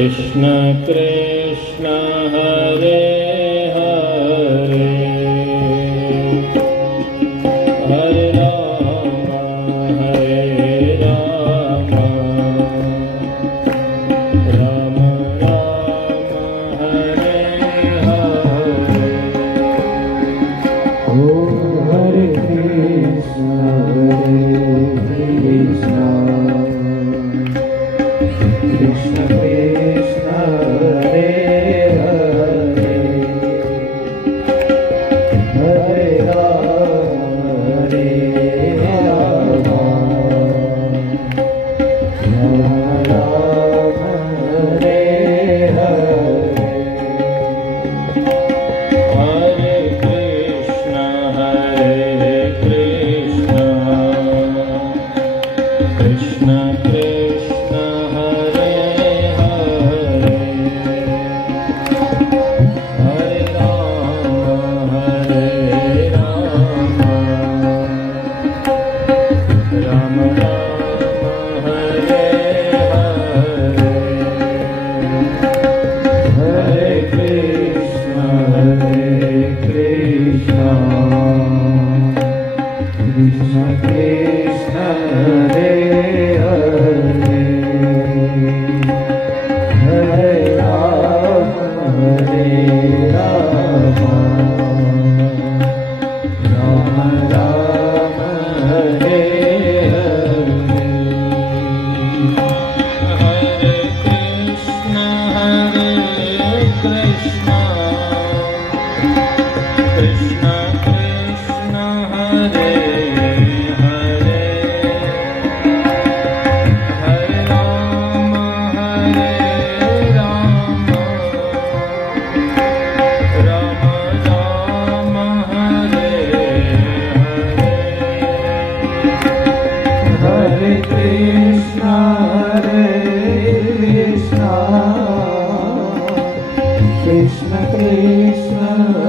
कृष्ण कृष्ण हरे हरे हरे राम राम राम हरे हरे। ओ हरे कृष्ण कृष्ण कृष्ण हरे हरे हरे राम राम राम हरे हरे। हरे कृष्ण कृष्ण कृष्ण हरे हरे हरे राम राम राम हरे हरे। हरे कृष्ण कृष्ण कृष्ण हरे हरे हरे राम राम राम हरे हरे। हरे कृष्ण कृष्ण कृष्ण हरे हरे हरे राम राम राम हरे हरे। हरे कृष्ण कृष्ण कृष्ण हरे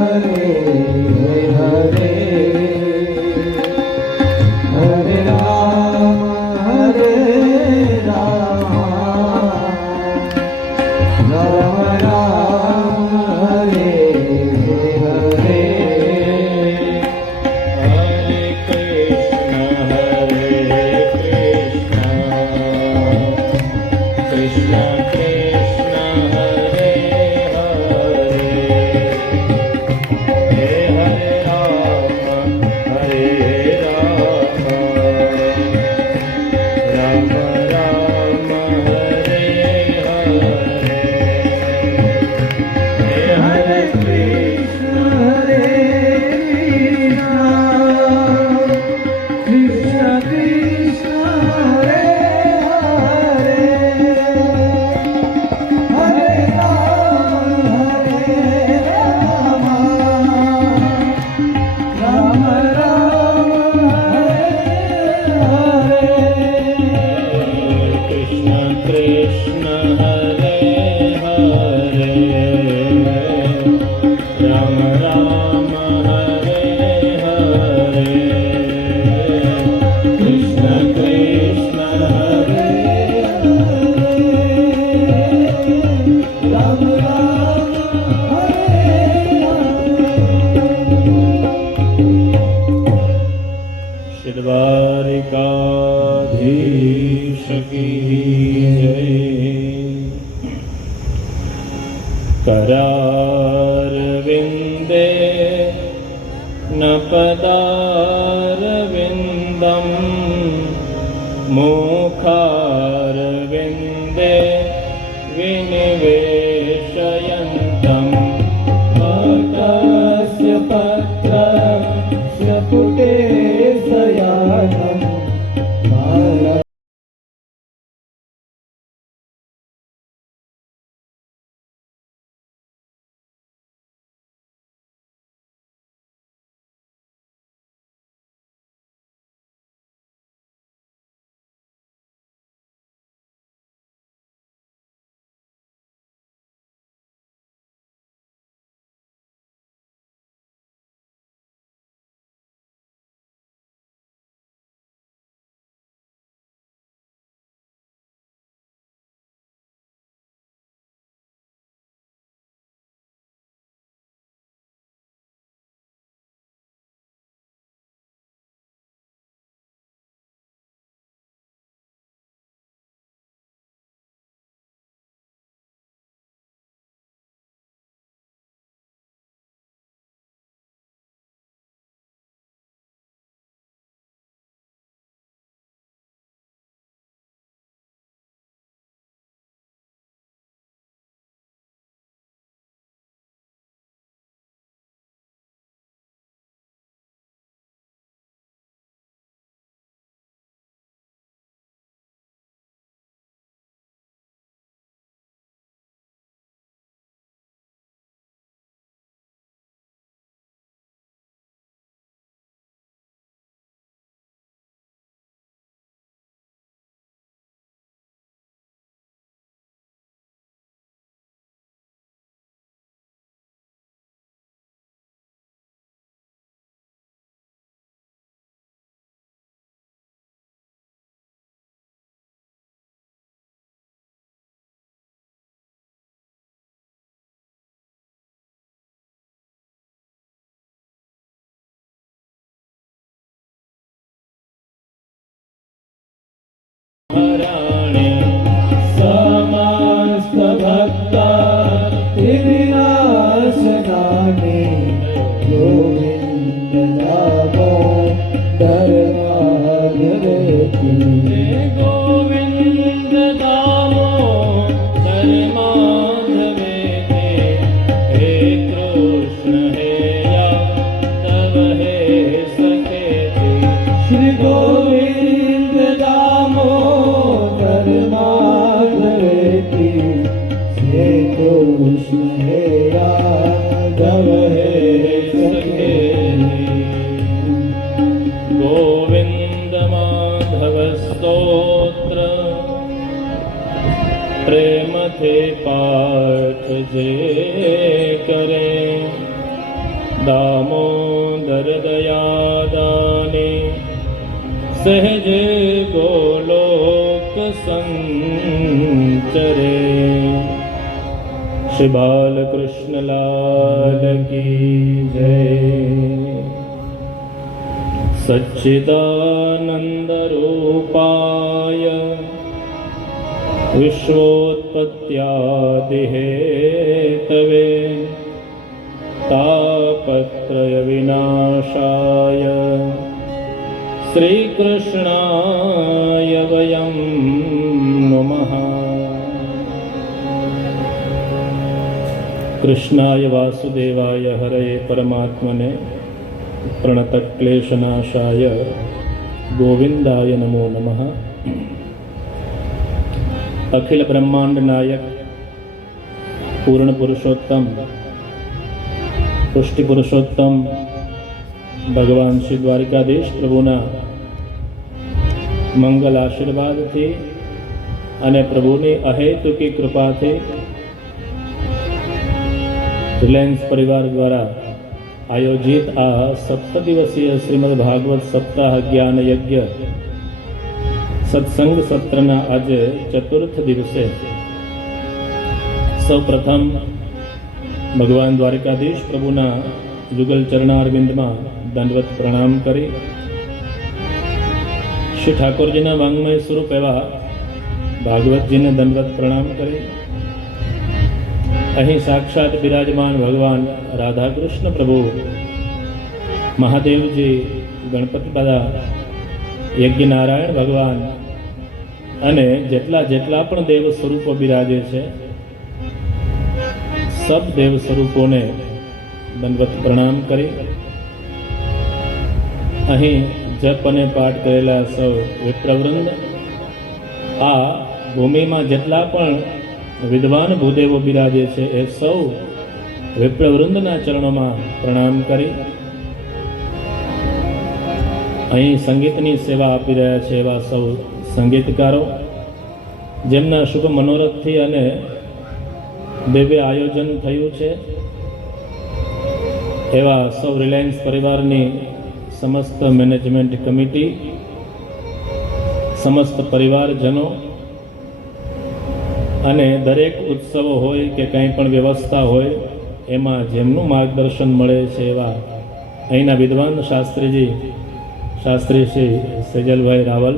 हरे हरे राम राम राम हरे हरे। हरे कृष्ण कृष्ण कृष्ण हरे हरे हरे राम राम राम हरे हरे। हरे कृष्ण कृष्ण कृष्ण हरे हरे हरे राम राम राम हरे हरे। कृष्ण कृष्ण हरे हरे राम राम हरे हरे कृष्ण कृष्ण हरे राम राम हरे श्री द्वारिकाधीश की जय। करारविन्दे न पदारविन्दं मुखारविन्दे विनिवेशयन्तं भक्तस्य पत्रस्य पुटे शयानम् હરાણે સમસ્ત ભક્તા વિનાશ ગાને ગોવિંદ નામો ધર્માધરેતી ગોવિંદ દામો ધર્માધવે હે કૃષ્ણ હે યાદવ હે સખેતી શ્રી ગોવિંદ દામો ધર્માધરેતી શ્રી કૃષ્ણ હે યાદવ હે સખેતી ગોવિંદ માધવ સ્તોત્ર પ્રેમથી પાઠ જે કરે દામોદર દયાદાને સહજે ગોલોક સંચરે શ્રી બાલકૃષ્ણ લાલ કી જય સચ્ચિદાનંદ રૂપાય વિશ્વોત્પત્યાદિ હેતવે તાપત્રય વિનાશાય શ્રી કૃષ્ણાય વયમ નમઃ. કૃષ્ણાય વાસુદેવાય હરયે પરમાત્મને પ્રણતક્લેશનાશાય ગોવિંદાય નમો નમઃ. અખિલ બ્રહ્માંડ નાયક પૂર્ણ પુરુષોત્તમ પુષ્ટિ પુરુષોત્તમ ભગવાન શ્રી દ્વારિકાધીશ પ્રભુના મંગલ આશીર્વાદથી અને પ્રભુની અહેતુકી કૃપાથી રિલાયન્સ પરિવાર દ્વારા આયોજિત આ 7 દિવસીય શ્રીમદ ભાગવત સપ્તાહ જ્ઞાન યજ્ઞ સત્સંગ સત્રના આજે ચતુર્થ દિવસે સૌપ્રથમ ભગવાન દ્વારિકાધીશ પ્રભુના યુગલ ચરણારવિંદમાં દંડવત પ્રણામ કરી શ્રી ઠાકોરજીના વાંગ્મય સ્વરૂપ એવા ભાગવતજીને દંડવત પ્રણામ કરી અહીં સાક્ષાત બિરાજમાન ભગવાન રાધાકૃષ્ણ પ્રભુ મહાદેવજી ગણપતિ દાદા યજ્ઞનારાયણ ભગવાન અને જેટલા પણ દેવ સ્વરૂપો બિરાજે છે સબ દેવ સ્વરૂપોને દંડવત પ્રણામ કરી અહીં જપ અને પાઠ કરેલા સૌ વિપ્રવૃંદ આ ભૂમિમાં જેટલા પણ વિદ્વાન ભૂદેવો બિરાજે છે એ સૌ વિપ્રવૃંદના ચરણોમાં પ્રણામ કરી અહીં સંગીતની સેવા આપી રહ્યા છે એવા સૌ સંગીતકારો જેમના શુભ મનોરથથી અને દિવ્ય આયોજન થયું છે એવા સૌ રિલાયન્સ પરિવારની સમસ્ત મેનેજમેન્ટ કમિટી, સમસ્ત પરિવારજનો અને દરેક ઉત્સવો હોય કે કંઈ પણ વ્યવસ્થા હોય એમાં જેમનું માર્ગદર્શન મળે છે એવા અહીંના વિદ્વાન શાસ્ત્રી શ્રી સેજલભાઈ રાવલ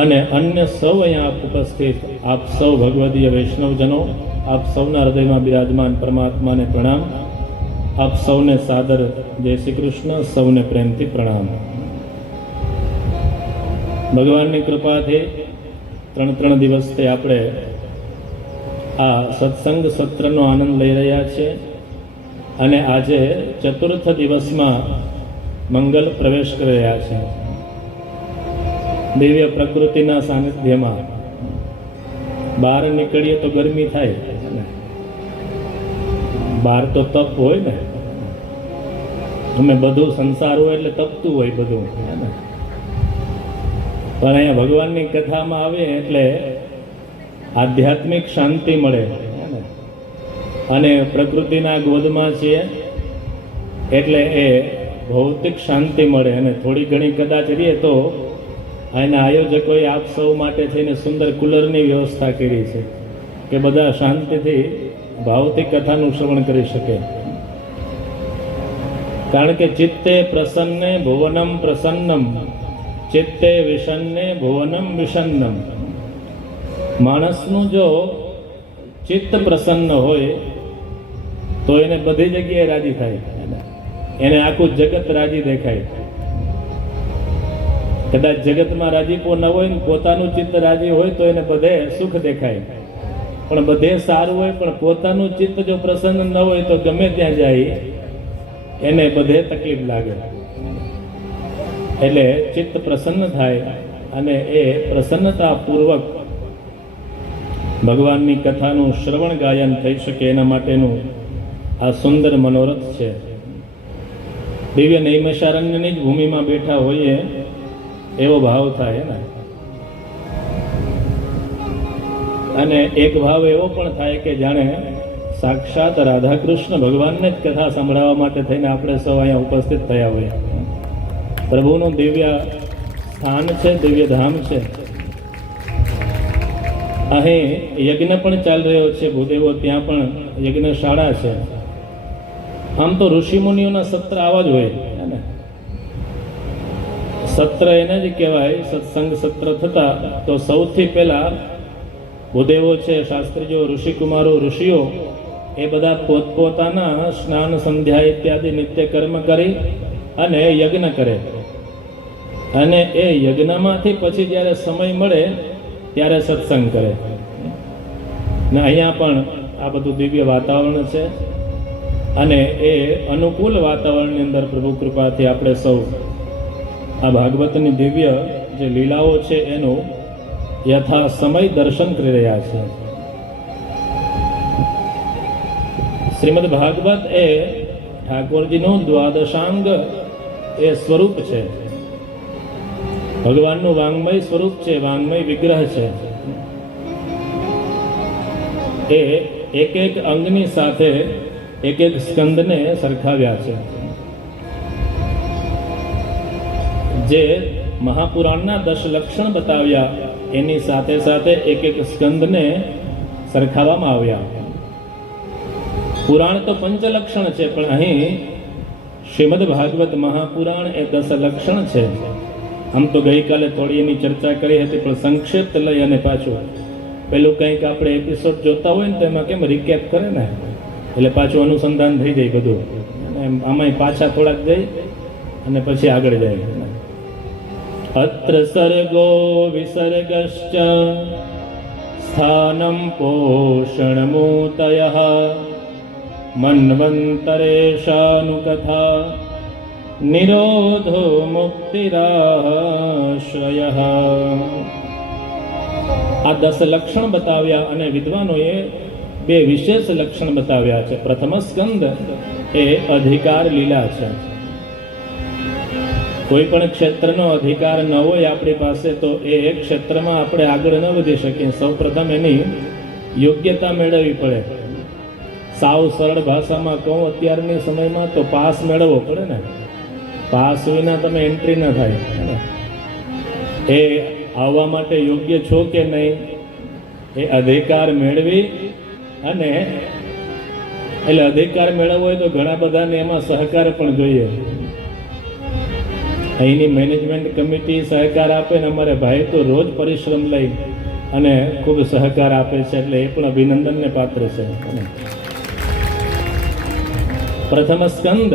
અને અન્ય સૌ અહીંયા ઉપસ્થિત આપ સૌ ભગવદીય વૈષ્ણવજનો, આપ સૌના હૃદયમાં બિરાજમાન પરમાત્માને પ્રણામ. આપ સૌને સાદર જય શ્રી કૃષ્ણ, સૌને પ્રેમથી પ્રણામ. ભગવાનની કૃપાથી 3 દિવસથી આપણે આ સત્સંગ સત્રનો આનંદ લઈ રહ્યા છીએ અને આજે ચતુર્થ દિવસમાં મંગલ પ્રવેશ કરી રહ્યા છે. દિવ્ય પ્રકૃતિના સાનિધ્યમાં બહાર નીકળીએ તો ગરમી થાય, બહાર તો તપ હોય ને, અમે બધું સંસાર હોય એટલે તપતું હોય બધું, પણ અહીંયા ભગવાનની કથામાં આવે એટલે આધ્યાત્મિક શાંતિ મળે અને પ્રકૃતિના ગોદમાં છીએ એટલે એ ભૌતિક શાંતિ મળે. અને થોડી ઘણી કદાચ રહીએ તો એના આયોજકોએ આપ સૌ માટે થઈને સુંદર કુલરની વ્યવસ્થા કરી છે કે બધા શાંતિથી ભાવથી કથાનું શ્રવણ કરી શકે. કારણ કે ચિત્તે પ્રસન્ને ભુવનમ પ્રસન્નમ ચિત્તે વિષન્ને ભુવનમ વિષન્નમ. માણસનું જો ચિત્ત પ્રસન્ન હોય તો એને બધી જગ્યાએ રાજી થાય, એને આખું જગત રાજી દેખાય. કદાચ જગતમાં રાજીપો ન હોય ને પોતાનું ચિત્ત રાજી હોય તો એને બધે સુખ દેખાય, પણ બધે સારું હોય પણ પોતાનું ચિત્ત જો પ્રસન્ન ન હોય તો ગમે ત્યાં જાય એને બધે તકલીફ લાગે. એટલે ચિત્ત પ્રસન્ન થાય અને એ પ્રસન્નતાપૂર્વક ભગવાનની કથાનું શ્રવણ ગાયન થઈ શકે એના માટેનું આ સુંદર મનોરથ છે. દિવ્ય નૈમિષારણ્યની જ ભૂમિમાં બેઠા હોઈએ એવો ભાવ થાય ને. અને એક ભાવ એવો પણ થાય કે જાણે સાક્ષાત રાધાકૃષ્ણ ભગવાનને જ કથા સંભળાવવા માટે થઈને આપણે સૌ અહીંયા ઉપસ્થિત થયા હોઈએ. પ્રભુનું દિવ્ય સ્થાન છે, દિવ્ય ધામ છે. અહીં યજ્ઞ પણ ચાલી રહ્યો છે ભૂદેવો, ત્યાં પણ યજ્ઞશાળા છે. આમ તો ઋષિમુનિઓના સત્ર આવા જ હોય ને. સત્ર એને જ કહેવાય. સત્સંગ સત્ર થતા તો સૌથી પહેલા ભૂદેવો છે, શાસ્ત્રીઓ, ઋષિકુમારો, ઋષિઓ એ બધા પોતપોતાના સ્નાન સંધ્યા ઇત્યાદિ નિત્ય કર્મ કરી અને યજ્ઞ કરે. અને એ યજ્ઞમાંથી પછી જ્યારે સમય મળે ત્યારે સત્સંગ કરે. ને અહીંયા પણ આ બધું દિવ્ય વાતાવરણ છે અને એ અનુકૂળ વાતાવરણની અંદર પ્રભુ કૃપાથી આપણે સૌ આ ભાગવતની દિવ્ય જે લીલાઓ છે એનું યથા સમય દર્શન કરી રહ્યા છે. શ્રીમદ ભાગવત એ ઠાકોરજીનું દ્વાદશાંગ એ સ્વરૂપ છે. ભગવાનનું વાંગમય સ્વરૂપ છે, વાંગમય વિગ્રહ છે. એ એક એક અંગની સાથે એક એક સ્કંદને સરખાવ્યા છે. જે મહાપુરાણના 10 લક્ષણ બતાવ્યા એની સાથે સાથે એક એક સ્કંદને સરખાવવામાં આવ્યા. પુરાણ તો પંચલક્ષણ છે, પણ અહીં શ્રીમદ ભાગવત મહાપુરાણ એ 10 લક્ષણ છે. આમ તો ગઈકાલે થોડી એની ચર્ચા કરી હતી, પણ સંક્ષિપ્ત લઈ અને પાછું પેલું કંઈક આપણે એપિસોડ જોતા હોય ને તો એમાં કેમ રિકેપ કરે ને, એટલે પાછું અનુસંધાન થઈ જાય બધું. અને આમાંય પાછા થોડાક જઈ અને પછી આગળ જાય. અત્ર સર્ગો વિસર્ગશ્ચ સ્થાનમ પોષણમૂતયઃ મન્વંતરેશાનુકથા નિરોધો મુક્તિરાશ્રયઃ. આ 10 લક્ષણ બતાવ્યા અને વિદ્વાનોએ 2 વિશેષ લક્ષણ બતાવ્યા છે. પ્રથમ સ્કંદ એ અધિકાર લીલા છે. કોઈ પણ ક્ષેત્રનો અધિકાર ન હોય આપણી પાસે તો એ ક્ષેત્રમાં આપણે આગળ ન વધી શકીએ. સૌ પ્રથમ એની યોગ્યતા મેળવવી પડે. સાવ સરળ ભાષામાં કહું અત્યારની સમયમાં તો પાસ મેળવવો પડે ને. પાસ વિના તમે એન્ટ્રી ન થાય. એ આવવા માટે યોગ્ય છો કે નહીં એ અધિકાર મેળવી અને એટલે અધિકાર મેળવવો હોય તો ઘણા બધાને એમાં સહકાર પણ જોઈએ. અહીંની મેનેજમેન્ટ કમિટી સહકાર આપે ને અમારે ભાઈ તો રોજ પરિશ્રમ લઈ અને ખૂબ સહકાર આપે છે, એટલે એ પણ અભિનંદનને પાત્ર છે. પ્રથમ સ્કંદ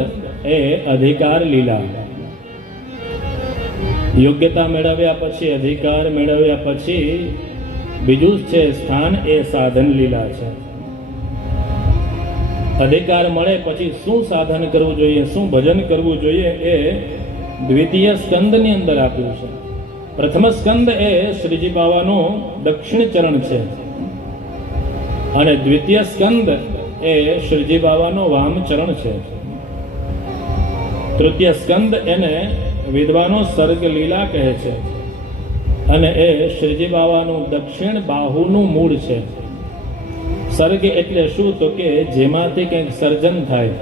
એ અધિકાર લીલા. યોગ્યતા મેળવ્યા પછી, અધિકાર મેળવ્યા પછી બીજું છે સ્થાન એ સાધન લીલા છે. અધિકાર મળે પછી શું સાધન કરવું જોઈએ, શું ભજન કરવું જોઈએ એ દ્વિતીય સ્કંદની અંદર આપ્યું છે. પ્રથમ સ્કંદ એ શ્રીજી બાવાનું દક્ષિણ ચરણ છે અને દ્વિતીય સ્કંદ એ શ્રીજી બાવાનો વામ ચરણ છે. તૃતીય સ્કંદ એને વિદ્વાનો સર્ગ લીલા કહે છે અને એ શ્રીજી બાવાનું દક્ષિણ બાહુનું મૂળ છે. સર્ગ એટલે શું તો કે જેમાંથી કંઈક સર્જન થાય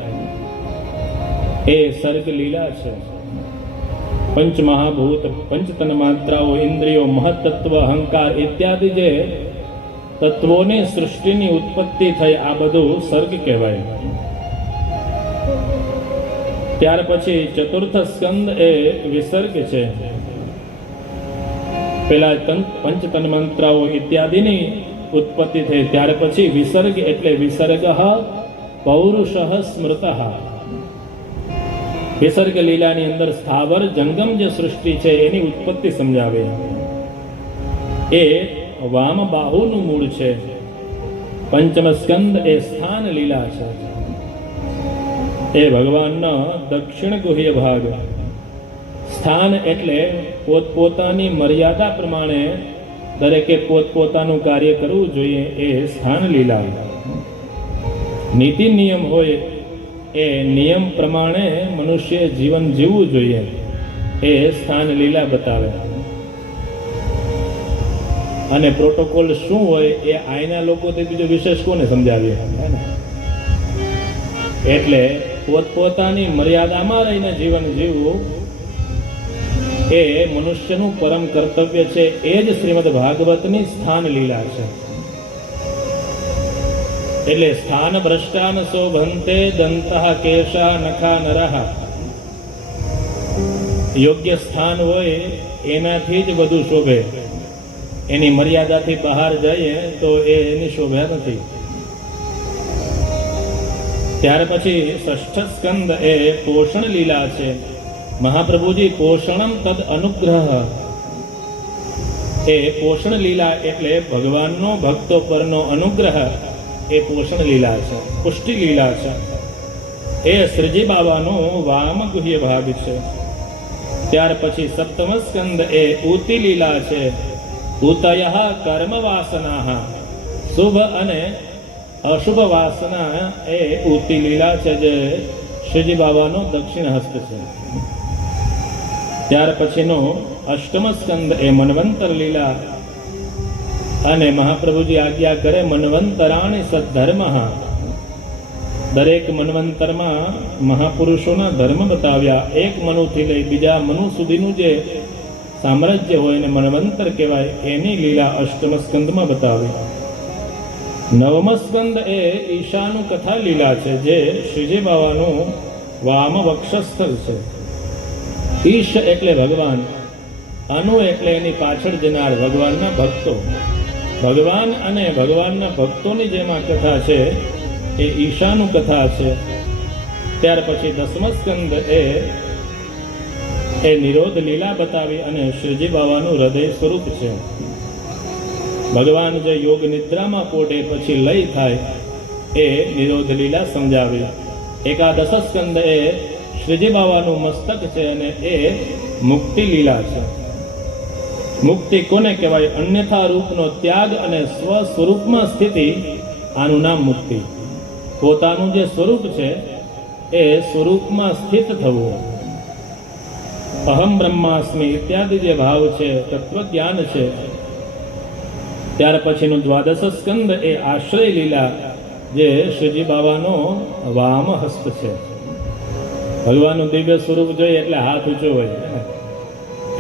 એ સર્ગ લીલા છે. પંચ મહાભૂત, પંચતન માત્રાઓ, ઇન્દ્રિયો, મહત્તત્વ, અહંકાર ઇત્યાદિ જે તત્વોની સૃષ્ટિની ઉત્પત્તિ થઈ આ બધું સર્ગ કહેવાય. ત્યાર પછી ચતુર્થ સ્કંદ એ વિસર્ગ છે. પેલા પંચતન મંત્રાઓ ઇત્યાદિની ઉત્પત્તિ થઈ. ત્યાર પછી વિસર્ગ એટલે વિસર્ગ પૌરુષ સ્મૃત. વિસર્ગ લીલાની અંદર સ્થાવર જંગમ જે સૃષ્ટિ છે એની ઉત્પત્તિ સમજાવે. એ વામ બાહુનું મૂળ છે. પંચમ સ્કંદ એ સ્થાન લીલા છે. એ ભગવાનનો દક્ષિણ ગુહ્ય ભાગ. સ્થાન એટલે પોતપોતાની મર્યાદા પ્રમાણે દરેકે પોતપોતાનું કાર્ય કરવું જોઈએ, એ સ્થાન લીલા. નીતિ નિયમ હોય એ નિયમ પ્રમાણે મનુષ્ય જીવન જીવવું જોઈએ, એ સ્થાન લીલા બતાવે. અને પ્રોટોકોલ શું હોય એ આયના લોકો તે બીજો વિશેષ કોને સમજાવીએ. એટલે પોતપોતાની મર્યાદામાં રહીને જીવન જીવવું એ મનુષ્યનું પરમ કર્તવ્ય છે. એ જ શ્રીમદ ભાગવતની સ્થાન લીલા છે. એટલે સ્થાન ભ્રષ્ટાન શોભંતે દંતઃ કેશા નખા નરઃ. યોગ્ય સ્થાન હોય એનાથી જ બધું શોભે. એની મર્યાદાથી બહાર જઈએ તો એની શોભા નથી. ત્યાર પછી ષષ્ઠ સ્કંદ એ પોષણ લીલા છે. મહાપ્રભુજી પોષણમ તદ અનુગ્રહ. એ પોષણ લીલા એટલે ભગવાનનો ભક્તો પરનો અનુગ્રહ એ પોષણ લીલા છે, પુષ્ટિ લીલા છે. એ શ્રીજી બાબાનો વામ ગુહ્ય ભાગ છે. ત્યાર પછી સપ્તમ સ્કંદ એ ઉતિ લીલા છે. ઉતય કર્મ વાસના. શુભ અને અશુભ વાસના એ ઉતિ લીલા છે, જે શ્રીજી બાબાનો દક્ષિણ હસ્ત છે. ત્યાર પછીનો અષ્ટમ સ્કંદ એ મન્વંતર લીલા. અને મહાપ્રભુજી આજ્ઞા કરે મન્વંતરાણી સદ્ધર્મ. દરેક મન્વંતરમાં મહાપુરુષોના ધર્મ બતાવ્યા. એક મનુથી લઈ બીજા મનુ સુધીનું જે સામ્રાજ્ય હોય એને મન્વંતર કહેવાય. એની લીલા અષ્ટમ સ્કંદમાં બતાવી. નવમ સ્કંદ એ ઈશાનું કથા લીલા છે, જે શ્રીજી બાબાનું વામ વક્ષસ્થળ છે. ઈશ એટલે ભગવાન, અનુ એટલે એની પાછળ જનાર ભગવાનના ભક્તો. ભગવાન અને ભગવાનના ભક્તોની જેમાં કથા છે એ ઈશાનું કથા છે. ત્યાર પછી દસમ સ્કંદ એ નિરોધ લીલા બતાવી અને શ્રીજી બાબાનું હૃદય સ્વરૂપ છે. ભગવાન જે યોગ નિદ્રામાં પોટે પછી લય થાય એ નિરોધ લીલા સમજાવી. એકાદશ સ્કંદ એ શ્રીજી બાબાનું મસ્તક છે અને એ મુક્તિ લીલા છે. મુક્તિ કોને કહેવાય? અન્યથા રૂપનો ત્યાગ અને સ્વ સ્વરૂપમાં સ્થિતિ, આનું નામ મુક્તિ. પોતાનું જે સ્વરૂપ છે એ સ્વરૂપમાં સ્થિત થવું. અહમ બ્રહ્માસ્મિ ઇત્યાદિ જે ભાવ છે, તત્વજ્ઞાન છે. ત્યાર પછીનું દ્વાદશ સ્કંદ એ આશ્રય લીલા, જે શ્રીજી બાબાનો વામ હસ્ત છે. ભગવાનનું દિવ્ય સ્વરૂપ જોઈએ એટલે હાથ ઊંચો હોય.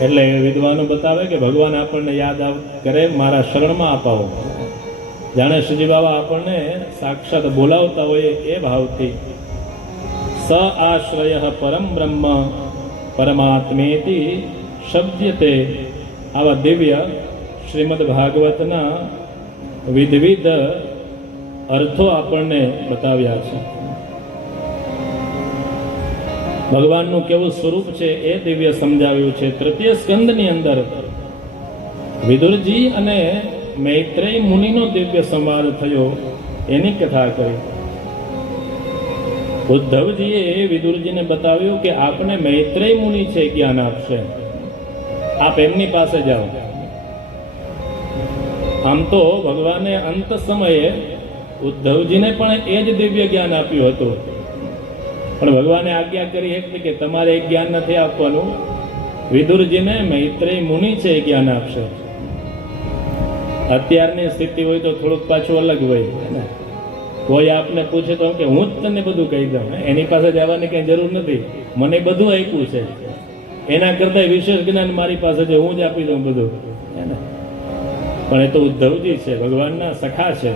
એટલે વિદ્વાનો બતાવે કે ભગવાન આપણને યાદ કરે, મારા શરણમાં અપાવો. જાણે શ્રીજી બાબા આપણને સાક્ષાત બોલાવતા હોય એ ભાવથી. સ આશ્રય પરમ બ્રહ્મ પરમાત્મેતિ શબ્દતે. આવા દિવ્ય શ્રીમદ ભાગવતના વિવિધ અર્થો આપણને બતાવ્યા છે. ભગવાનનું કેવું સ્વરૂપ છે એ દિવ્ય સમજાવ્યું છે. તૃતીય સ્કંદની અંદર વિદુરજી અને મૈત્રેય મુનિનો દિવ્ય સંવાદ થયો, એની કથા કરી. ઉદ્ધવજીએ વિદુરજીને બતાવ્યું કે આપને મૈત્રેય મુનિ છે, જ્ઞાન આપશે, આપ એમની પાસે જાઓ. આમ તો ભગવાને અંત સમયે ઉદ્ધવજીને પણ એ જ દિવ્ય જ્ઞાન આપ્યું હતું, પણ ભગવાને આજ્ઞા કરી હતી કે તમારે એક જ્ઞાન નથી આપવાનું, વિદુરજીને મૈત્રેય મુનિ છે એ જ્ઞાન આપશે. અત્યારની સ્થિતિ હોય તો થોડુંક પાછું અલગ હોય. કોઈ આપને પૂછે તો કે હું જ તને બધું કહી દઉં, એની પાસે જવાની કઈ જરૂર નથી, મને બધું આપ્યું છે, એના કરતા વિશેષ જ્ઞાન મારી પાસે છે, હું જ આપી દઉં બધું. પણ એ તો ઉદ્ધવજી છે, ભગવાનના સખા છે.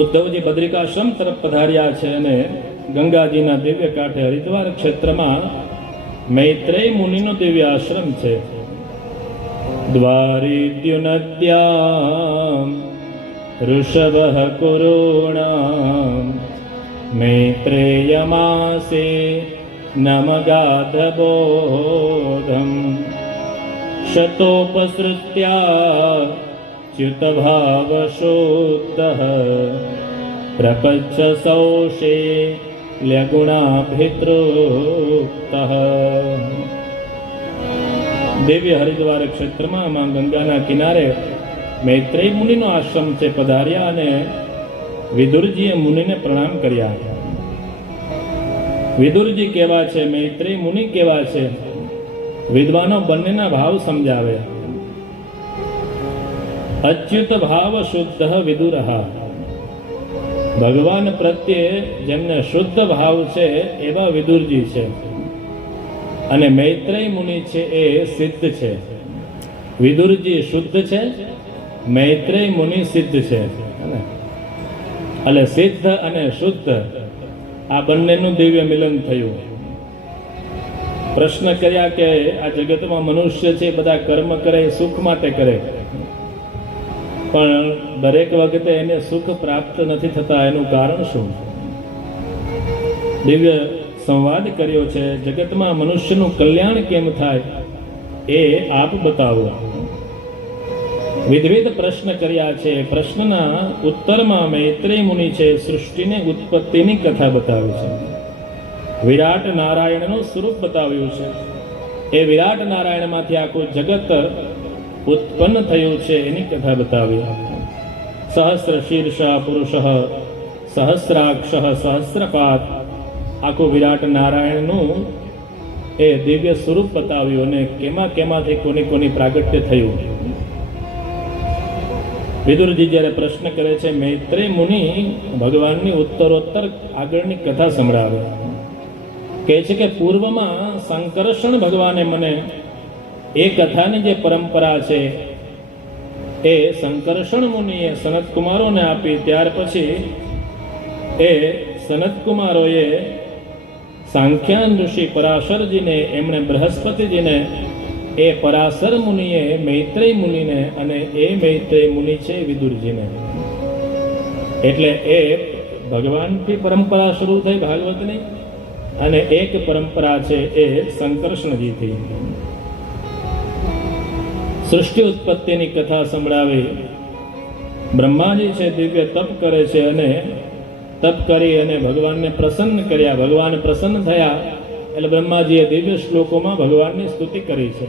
ઉદ્ધવજી બદ્રિકાશ્રમ તરફ પધાર્યા છે અને ગંગાજીના દિવ્ય કાંઠે હરિદ્વાર ક્ષેત્રમાં મૈત્રેય મુનિનો દિવ્ય આશ્રમ છે. દ્વારિદ્યુનદ્યામ ઋષભ કુરુણામ મૈત્રેયમાસે નમગાધબોધમ શતોપસૃત્યા ચ્યુતભાવશોદ્ધઃ પ્રપચ્છ સૌષે લ્યગુણાભિતૃપ્તઃ. દિવ્ય હરિદ્વાર ક્ષેત્રમાં માં ગંગાના કિનારે મૈત્રેય મુનિનો આશ્રમ છે. પધાર્યા અને વિદુરજીએ મુનિને પ્રણામ કર્યા. વિદુરજી કેવા છે, મૈત્રેય મુનિ કેવા છે, વિદ્વાનો બંનેના ભાવ સમજાવે. અચ્યુત ભાવ શુદ્ધ વિદુરઃ. ભગવાન પ્રત્યે જેમને શુદ્ધ ભાવ છે એવા વિદુરજી છે. અને મૈત્રેય મુનિ છે એ સિદ્ધ છે. વિદુરજી શુદ્ધ છે, મૈત્રેય મુનિ સિદ્ધ છે. એટલે સિદ્ધ અને શુદ્ધ આ બંનેનું દિવ્ય મિલન થયું. પ્રશ્ન કર્યા કે આ જગતમાં મનુષ્ય છે બધા કર્મ કરે સુખ માટે કરે, પણ દરેક વખતે એને સુખ પ્રાપ્ત નથી થતા, એનું કારણ શું? દિવ્ય સંવાદ કર્યો છે. જગતમાં મનુષ્યનું કલ્યાણ કેમ થાય એ આપ બતાવો. વિવિધ પ્રશ્ન કર્યા છે. પ્રશ્નના ઉત્તરમાં મૈત્રેય મુનિ છે સૃષ્ટિની ઉત્પત્તિની કથા બતાવી છે. વિરાટ નારાયણનું સ્વરૂપ બતાવ્યું છે. એ વિરાટ નારાયણમાંથી આખું જગત ઉત્પન્ન થયું છે એની કથા બતાવી. સહસ્ર શીર્ષા પુરુષ સહસ્રાક્ષ સહસ્રપાદ, આખું વિરાટ નારાયણનું એ દિવ્ય સ્વરૂપ બતાવ્યું અને કેમાંથી કોની પ્રાગટ્ય થયું. વિદુરજી જ્યારે પ્રશ્ન કરે છે, મૈત્રેય મુનિ ભગવાનની ઉત્તરોત્તર આગળની કથા સંભળાવે. કહે છે કે પૂર્વમાં સંકર્ષણ ભગવાને મને એ કથાની જે પરંપરા છે એ સંકર્ષણ મુનિએ સનત કુમારોને આપી. ત્યાર પછી એ સનત કુમારોએ સાંખ્યાન ઋષિ પરાશરજીને, એમણે બૃહસ્પતિજીને, એ પરાશર મુનિએ મૈત્રેય મુનિને, અને એ મૈત્રેય મુનિ છે વિદુરજીને. એટલે એ ભગવાનથી પરંપરા શરૂ થઈ ભાગવતની, અને એક પરંપરા છે એ સંકર્ષણજીથી. સૃષ્ટિ ઉત્પત્તિની કથા સંભળાવી. બ્રહ્માજી છે દિવ્ય તપ કરે છે અને તપ કરી અને ભગવાનને પ્રસન્ન કર્યા. ભગવાન પ્રસન્ન થયા એટલે બ્રહ્માજીએ દિવ્ય શ્લોકોમાં ભગવાનની સ્તુતિ કરી છે.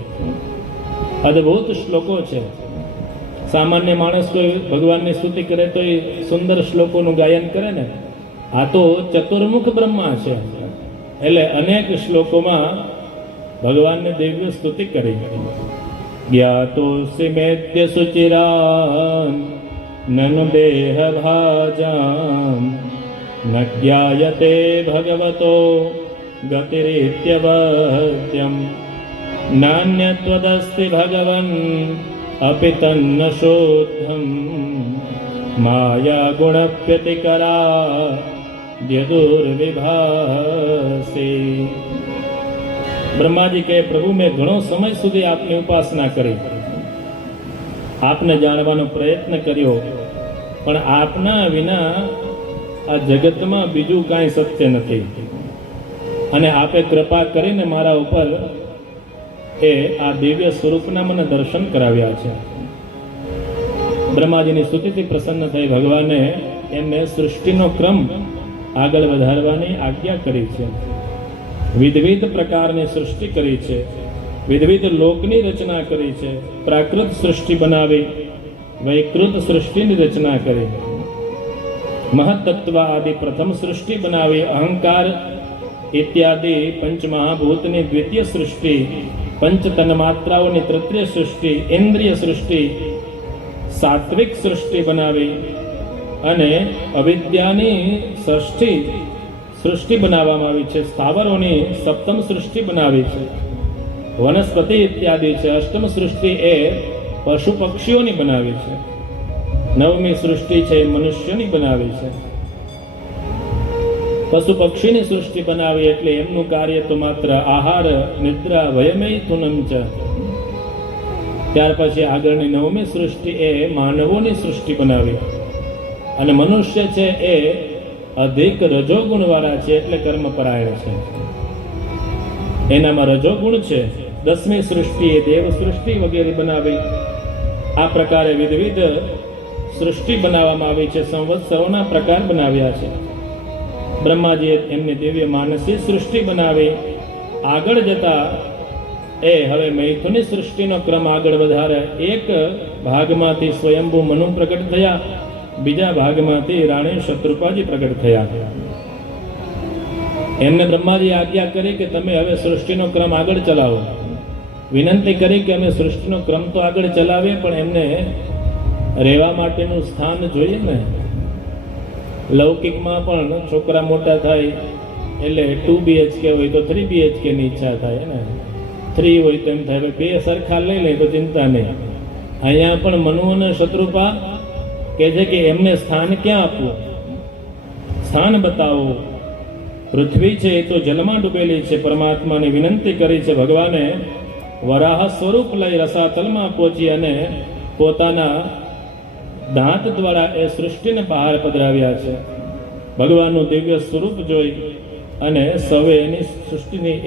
અદ્ભુત શ્લોકો છે. સામાન્ય માણસ કોઈ ભગવાનની સ્તુતિ કરે તો એ સુંદર શ્લોકોનું ગાયન કરે ને, આ તો ચતુર્મુખ બ્રહ્મા છે એટલે અનેક શ્લોકોમાં ભગવાનને દિવ્ય સ્તુતિ કરી. જ્ઞાતોસી મેદ્ય સુચિરાન નન દેહ ભાજામ ન જ્ઞાયતે ભગવતો ગતિરિત્યવત્યમ નાન્યત્વદસ્તિ ભગવન અપિ તન્ન શોધમ માયા ગુણપ્યતિકરા યદુર્વિભાસી. બ્રહ્માજી કહે, પ્રભુ મેં ઘણો સમય સુધી આપની ઉપાસના કરી, આપને જાણવાનો પ્રયત્ન કર્યો, પણ આપના વિના આ જગતમાં બીજું કાંઈ સત્ય નથી. અને આપે કૃપા કરીને મારા ઉપર એ આ દિવ્ય સ્વરૂપના મને દર્શન કરાવ્યા છે. બ્રહ્માજીની સ્તુતિથી પ્રસન્ન થઈ ભગવાને એમને સૃષ્ટિનો ક્રમ આગળ વધારવાની આજ્ઞા કરી છે. વિવિધ પ્રકારની સૃષ્ટિ કરી છે, વિવિધ લોકની રચના કરી છે. પ્રાકૃત સૃષ્ટિ બનાવી, વૈકૃત સૃષ્ટિની રચના કરી, મહત્તત્વ આદિ પ્રથમ સૃષ્ટિ બનાવી, અહંકાર ઇત્યાદિ પંચમહાભૂતની દ્વિતીય સૃષ્ટિ, પંચ તન્માત્રાઓની તૃતીય સૃષ્ટિ, ઇન્દ્રિય સૃષ્ટિ, સાત્વિક સૃષ્ટિ બનાવી અને અવિદ્યાની ષષ્ઠી સૃષ્ટિ બનાવવામાં આવી છે. સ્થાવરોની સપ્તમ સૃષ્ટિ બનાવી છે. વનસ્પતિ ઇત્યાદિ છે. અષ્ટમ સૃષ્ટિ એ પશુ પક્ષીઓની બનાવી છે. નવમી સૃષ્ટિ છે મનુષ્યની બનાવી છે. પશુ પક્ષીની સૃષ્ટિ બનાવી એટલે એમનું કાર્ય તો માત્ર આહાર નિદ્રા ભયમય તુનમ ચ. ત્યાર પછી આગળની નવમી સૃષ્ટિ એ માનવોની સૃષ્ટિ બનાવી અને મનુષ્ય છે એ અધિક રજોગુણ વાળા છે એટલે કર્મપરાયણ છે, એનામાં રજોગુણ છે. 10મી સૃષ્ટિ એ દેવ સૃષ્ટિ વગેરે બનાવી. આ પ્રકારે વિવિધ સૃષ્ટિ બનાવવામાં આવી છે, સંવત્સરોના પ્રકાર બનાવ્યા છે. બ્રહ્માજીએ એમની દિવ્ય માનસી સૃષ્ટિ બનાવી. આગળ જતા એ હવે મૈથુની સૃષ્ટિનો ક્રમ આગળ વધારે. એક ભાગમાંથી સ્વયંભૂ મનુ પ્રગટ થયા, બીજા ભાગમાંથી રાણી શત્રુપાજી પ્રગટ થયા. એમને બ્રહ્માજી આજ્ઞા કરી કે તમે હવે સૃષ્ટિનો ક્રમ આગળ ચલાવો. વિનંતી કરી કે અમે સૃષ્ટિનો ક્રમ તો આગળ ચલાવીએ પણ એમને રહેવા માટેનું સ્થાન જોઈએ ને. લૌકિકમાં પણ છોકરા મોટા થાય એટલે 2 BHK હોય તો 3 BHK ની ઈચ્છા થાય ને, 3 હોય તો એમ થાય બે સરખા લઈ લે તો ચિંતા નહીં. અહીંયા પણ મનુ અને શત્રુપા કહે છે કે એમને સ્થાન ક્યાં આપવું, સ્થાન બતાવો. પૃથ્વી છે એ તો જલમાં ડૂબેલી છે. પરમાત્માને વિનંતી કરી છે. ભગવાને વરાહ સ્વરૂપ લઈ રસાતલમાં પહોંચી અને પોતાના દાંત દ્વારા એ સૃષ્ટિને બહાર પધરાવ્યા છે. ભગવાનનું દિવ્ય સ્વરૂપ જોઈ અને સૌએ એની સૃષ્ટિની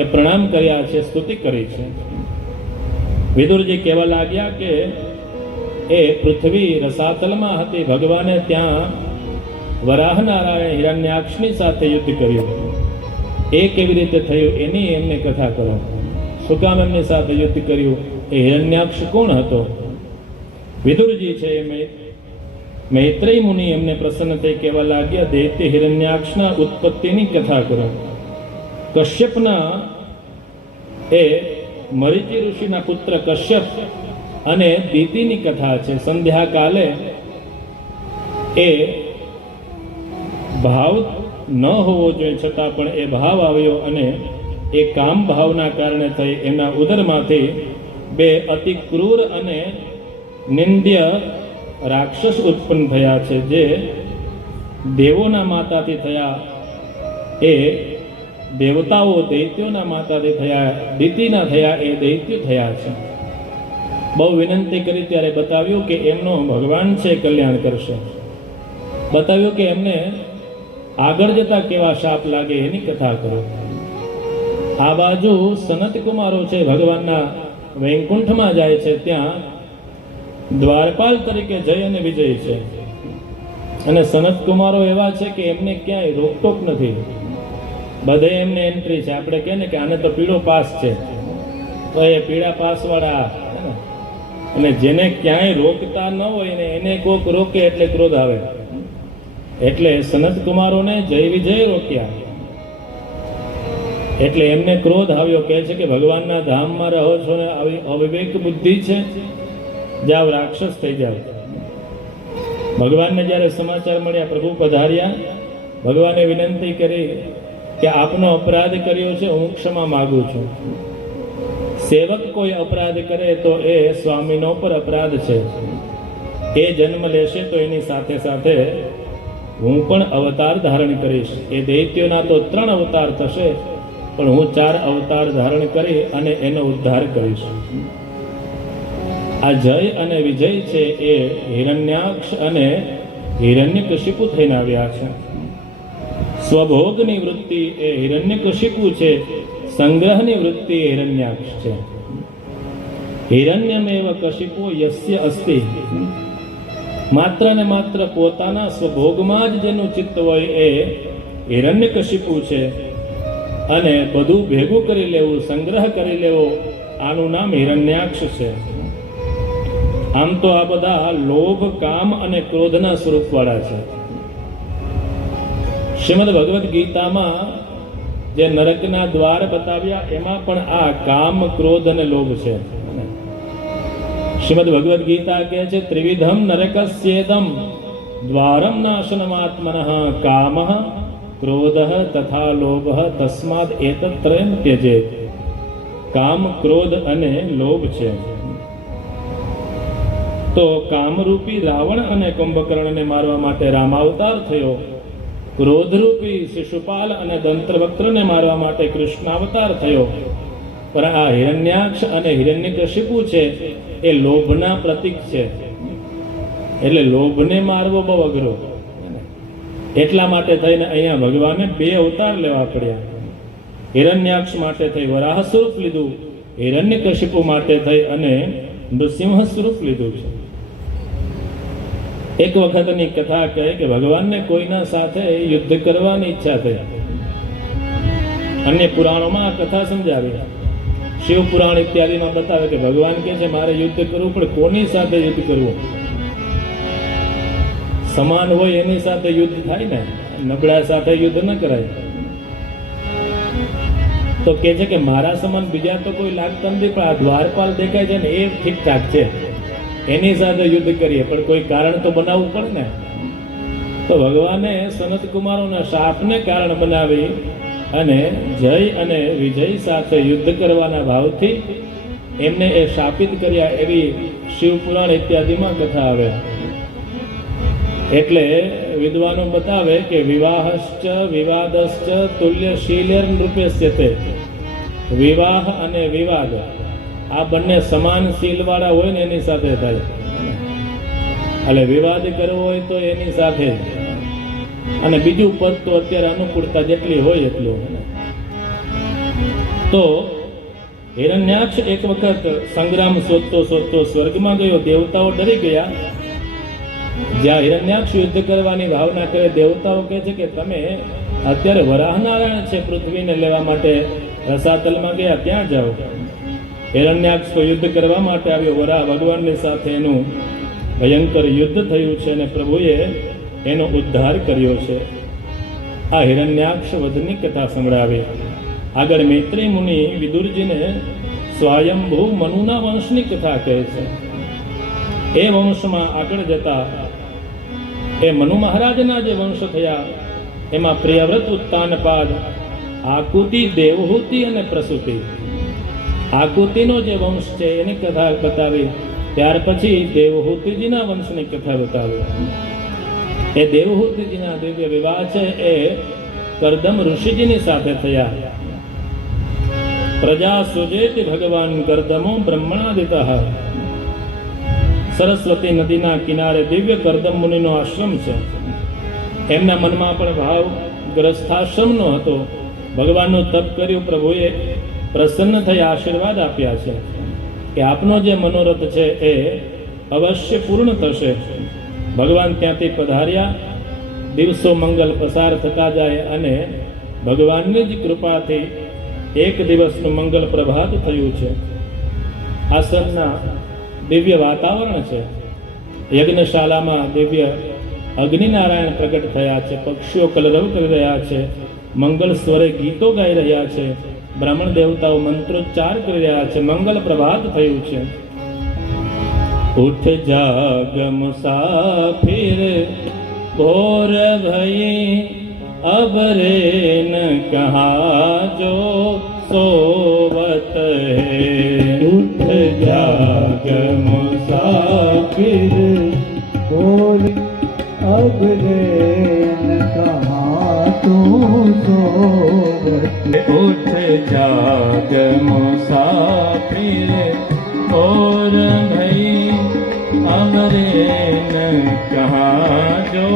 એ પ્રણામ કર્યા છે, સ્તુતિ કરી છે. વિદુરજી કહેવા લાગ્યા કે એ પૃથ્વી રસાતલમાં હતી, ભગવાને ત્યાં વરાહ નારાયણ હિરણ્યાક્ષની સાથે યુદ્ધ કર્યું. એ કેવી રીતે થયું એની એમને કથા કરો. શું કામ એમની સાથે યુદ્ધ કર્યું? એ હિરણ્યાક્ષ કોણ હતો? વિદુરજી છે એ મૈત્રેય મુનિ એમને પ્રસન્ન થઈ કહેવા લાગ્યા દૈત્ય હિરણ્યાક્ષના ઉત્પત્તિની કથા કરો. કશ્યપના એ મરીચી ઋષિના પુત્ર કશ્યપ અને દીતિની કથા છે. સંધ્યાકાલે એ ભાવ ન હોવો જોઈએ છતાં પણ એ ભાવ આવ્યો અને એ કામ ભાવના કારણે થઈ એના ઉદરમાંથી 2 અતિ ક્રૂર અને નિંદ્ય રાક્ષસ ઉત્પન્ન થયા છે, જે દેવોના માતાથી થયા. એ દેવતાઓ દૈત્યોના માતાથી થયા, દીતિના થયા, એ દૈત્યો થયા છે. બહુ વિનંતી કરી ત્યારે બતાવ્યું કે એમનો ભગવાન છે કલ્યાણ કરશે. બતાવ્યું કે એમને આગળ જતા કેવા શાપ લાગે એની કથા કરો. આ બાજુ સનત કુમારો છે ભગવાનના વૈકુંઠમાં જાય છે, ત્યાં દ્વારપાલ તરીકે જય અને વિજય છે. અને સનત કુમારો એવા છે કે એમને ક્યાંય રોકટોક નથી, બધે એમને એન્ટ્રી છે. આપણે કહે ને કે આને તો પીળો પાસ છે, તો એ પીળા પાસ વાળા. અને જેને ક્યાંય રોકતા ન હોય ને એને કોક રોકે એટલે ક્રોધ આવે. એટલે સનત કુમારોને જય વિજય રોક્યા એટલે એમને ક્રોધ આવ્યો. કહે છે કે ભગવાનના ધામમાં રહો છો ને આવી અવિવેક બુદ્ધિ છે, જાવ રાક્ષસ થઈ જાવ. ભગવાનને જ્યારે સમાચાર મળ્યા, પ્રભુ પધાર્યા, ભગવાને વિનંતી કરી કે આપનો અપરાધ કર્યો છે, હું ક્ષમા માગું છું. સેવક કોઈ અપરાધ કરે તો એ સ્વામીનો પર અપરાધ છે. એ જન્મ લેશે તો એની સાથે સાથે હું પણ અવતાર ધારણ કરીશ. એ દૈત્યોના તો 3 અવતાર થશે, પણ હું 4 અવતાર ધારણ કરી અને એનો ઉદ્ધાર કરીશ. આ જય અને વિજય છે એ હિરણ્યાક્ષ અને હિરણ્યકશિપુ થઈને આવ્યા છે. સ્વભોગની વૃત્તિ એ હિરણ્યકશિપુ છે, સંગ્રહની વૃત્તિ એ હિરણ્યાક્ષ છે. હિરણ્યમેવ કશિપુ યસ્ય અસ્તિ. માત્ર ને માત્ર પોતાના સ્વભોગમાં જ જેનું ચિત્ત હોય એ હિરણ્યકશિપુ છે. અને બધું ભેગું કરી લેવું, સંગ્રહ કરી લેવો, આનું નામ હિરણ્યાક્ષ છે. આમ તો આ બધા લોભ, કામ અને ક્રોધના સ્વરૂપવાળા છે. શ્રીમદ ભગવદ્ ગીતામાં જે નરકના દ્વાર બતાવ્યા એમાં પણ આ કામ, ક્રોધ અને લોભ છે. શ્રીમદ ભગવદ્ ગીતા કહે છે ત્રિવિધમ નરકસ્યેદમ દ્વારમ નાશનમાત્મનઃ કામઃ ક્રોધઃ તથા લોભઃ તસ્માદ એતત્રયમ ત્યજેત. કામ, ક્રોધ અને લોભ છે. તો કામરૂપી રાવણ અને કુંભકર્ણને મારવા માટે રામાવતાર થયો. ક્રોધરૂપી શિશુપાલ અને દંત્રવક્ત્રને મારવા માટે કૃષ્ણાવતાર થયો. પણ આ હિરણ્યાક્ષ અને હિરણ્યકશિપુ છે એ લોભના પ્રતીક છે. એટલે લોભને મારવો બહુ અઘરો. એટલા માટે થઈને અહીંયા ભગવાને 2 અવતાર લેવા પડ્યા. હિરણ્યાક્ષ માટે થઈ વરાહ સ્વરૂપ લીધું, હિરણ્યકશિપુ માટે થઈ અને નૃસિંહ સ્વરૂપ લીધું છે. એક વખતની કથા કહે કે ભગવાનને કોઈના સાથે યુદ્ધ કરવાની ઈચ્છા થઈ. અન્ય પુરાણોમાં આ કથા સમજાવી. શિવ પુરાણ ઇત્યાદિમાં બતાવે કે ભગવાન કહે છે મારે યુદ્ધ કરવું, પણ કોની સાથે યુદ્ધ કરવું? સમાન હોય એની સાથે યુદ્ધ થાય ને, નબળા સાથે યુદ્ધ ન કરાય. તો કે છે કે મારા સમાન બીજા તો કોઈ લાગતા નથી, પણ આ દ્વારપાલ દેખાય છે ને એ ઠીકઠાક છે, એની સાથે યુદ્ધ કરીએ, પણ કોઈ કારણ તો બનાવવું પડે ને. તો ભગવાને સનત કુમારોના શાપને કારણ બનાવી અને જય અને વિજય સાથે યુદ્ધ કરવાના ભાવથી એમને એ શાપિત કર્યા, એવી શિવપુરાણ ઇત્યાદિમાં કથા આવે. એટલે વિદ્વાનો બતાવે કે વિવાહશ્ચ વિવાદશ્ચ તુલ્યશીલેર નૃપેસ્યતે. વિવાહ અને વિવાદ આ બંને સમાન શીલવાળા હોય ને એની સાથે થાય. એટલે વિવાદ કરવો હોય તો એની સાથે, અને બીજું પદ તો અત્યારે અનુકૂળતા જેટલી હોય એટલું. તો હિરણ્યાક્ષ એક વખત સંગ્રામ શોધતો શોધતો સ્વર્ગમાં ગયો. દેવતાઓ ડરી ગયા. જ્યાં હિરણ્યાક્ષ યુદ્ધ કરવાની ભાવના કરે, દેવતાઓ કહે છે કે તમે અત્યારે વરાહનારાયણ છે પૃથ્વીને લેવા માટે રસાતલમાં ગયા, ત્યાં જાઓ. હિરણ્યાક્ષ તો યુદ્ધ કરવા માટે આવ્યો. વરાહ ભગવાનની સાથે એનું ભયંકર યુદ્ધ થયું છે અને પ્રભુએ એનો ઉદ્ધાર કર્યો છે. આ હિરણ્યાક્ષ વધની કથા સંભળાવી. આગળ મૈત્રી મુનિ વિદુરજીને સ્વયંભૂ મનુના વંશની કથા કહે છે. એ વંશમાં આગળ જતા એ મનુ મહારાજના જે વંશ થયા એમાં પ્રિયવ્રત, ઉત્તાનપાદ, આકુતિ, દેવહૂતિ અને પ્રસૂતિ. આકુતિનો જે વંશ છે એની કથા બતાવી. ત્યાર પછી દેવહૂતિજીના વંશની કથા બતાવી. એ દેવહૂતિજીના દિવ્ય વિવાહ છે એ કરદમ ઋષિજીની સાથે થયા. પ્રજા સુજેતિ ભગવાન કરદમો બ્રહ્મણાદિતઃ. સરસ્વતી નદીના કિનારે દિવ્ય કરદમ મુનિનો આશ્રમ છે. એમના મનમાં પણ ભાવ ગ્રસ્થાશ્રમનો હતો. ભગવાનનું તપ કર્યું, પ્રભુએ પ્રસન્ન થઈ આશીર્વાદ આપ્યા છે કે આપનો જે મનોરથ છે એ અવશ્ય પૂર્ણ થશે. ભગવાન ત્યાંથી પધાર્યા. દિવસો મંગલ પસાર થતા જાય અને ભગવાનની જ કૃપાથી એક દિવસનું મંગલ પ્રભાત થયું છે. આશ્રમના દિવ્ય વાતાવરણ છે. યજ્ઞશાળામાં દિવ્ય અગ્નિનારાયણ પ્રગટ થયા છે. પક્ષીઓ કલરવ કરી રહ્યા છે. મંગલ સ્વરે ગીતો ગાઈ રહ્યા છે. બ્રાહ્મણ દેવતાઓ મંત્રોચ્ચાર કરી રહ્યા છે. મંગલ પ્રભાત થયું છે. ઉઠ જાગ મુસાફિર ભોર ભઈ અબ રે ન કહા જો સોવત હૈ. ઉઠ જાગ મુસાફિર બોલ અબ રે ન કહા તું સોવત. ઉઠ જાગ મુસાફિર और भई अब रे न कहा जो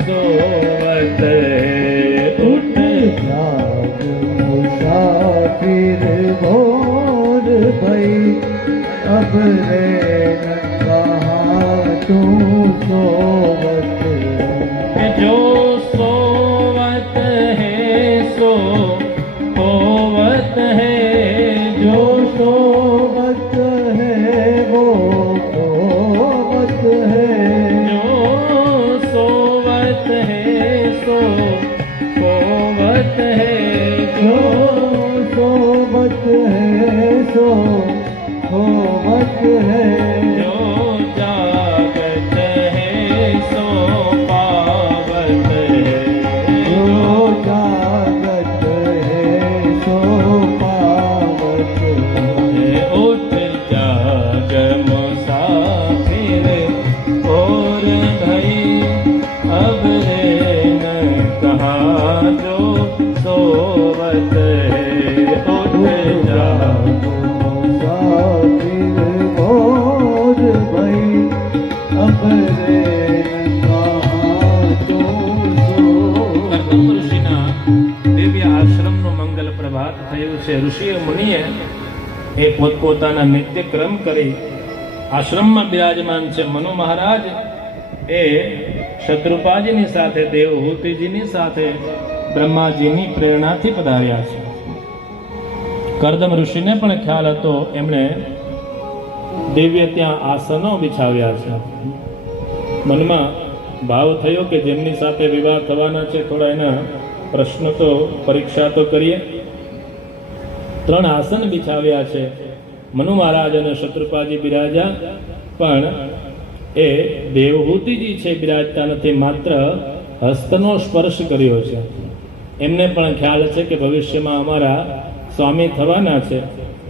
सोवत है. उठ जाग मुसाफिर भोर भई अब रे न कहा तू सोवत. जो सोवत है सो होवत है. जो सोवत है वो सोवत है. जो सोवत है सो होवत है. जो सोवत है सो होवत है. जो जागत है सो पावत है. जो जागत है सो पावत है. उठ जाग मुसाफिर और भई अब रे न कहा વાત થયું છે. ઋષિએ મુનિએ એ પોતપોતાના નિત્યક્રમ કરી આશ્રમમાં બિરાજમાન છે. મનુ મહારાજ એ શત્રુપાજીની સાથે, દેવહૂતિજીની સાથે બ્રહ્માજીની પ્રેરણાથી પધાર્યા છે. કર્દમ ઋષિને પણ ખ્યાલ હતો, એમણે દિવ્ય ત્યાં આસનો બિછાવ્યા છે. મનમાં ભાવ થયો કે જેમની સાથે વિવાહ થવાના છે, થોડા એના પ્રશ્ન તો, પરીક્ષા તો કરીએ. 3 આસન બિછાવ્યા છે. મનુ મહારાજ અને શત્રુપાજી બિરાજ્યા, પણ એ દેવહૂતિજી છે બિરાજતા નથી, માત્ર હસ્તનો સ્પર્શ કર્યો છે. એમને પણ ખ્યાલ છે કે ભવિષ્યમાં અમારા સ્વામી થવાના છે,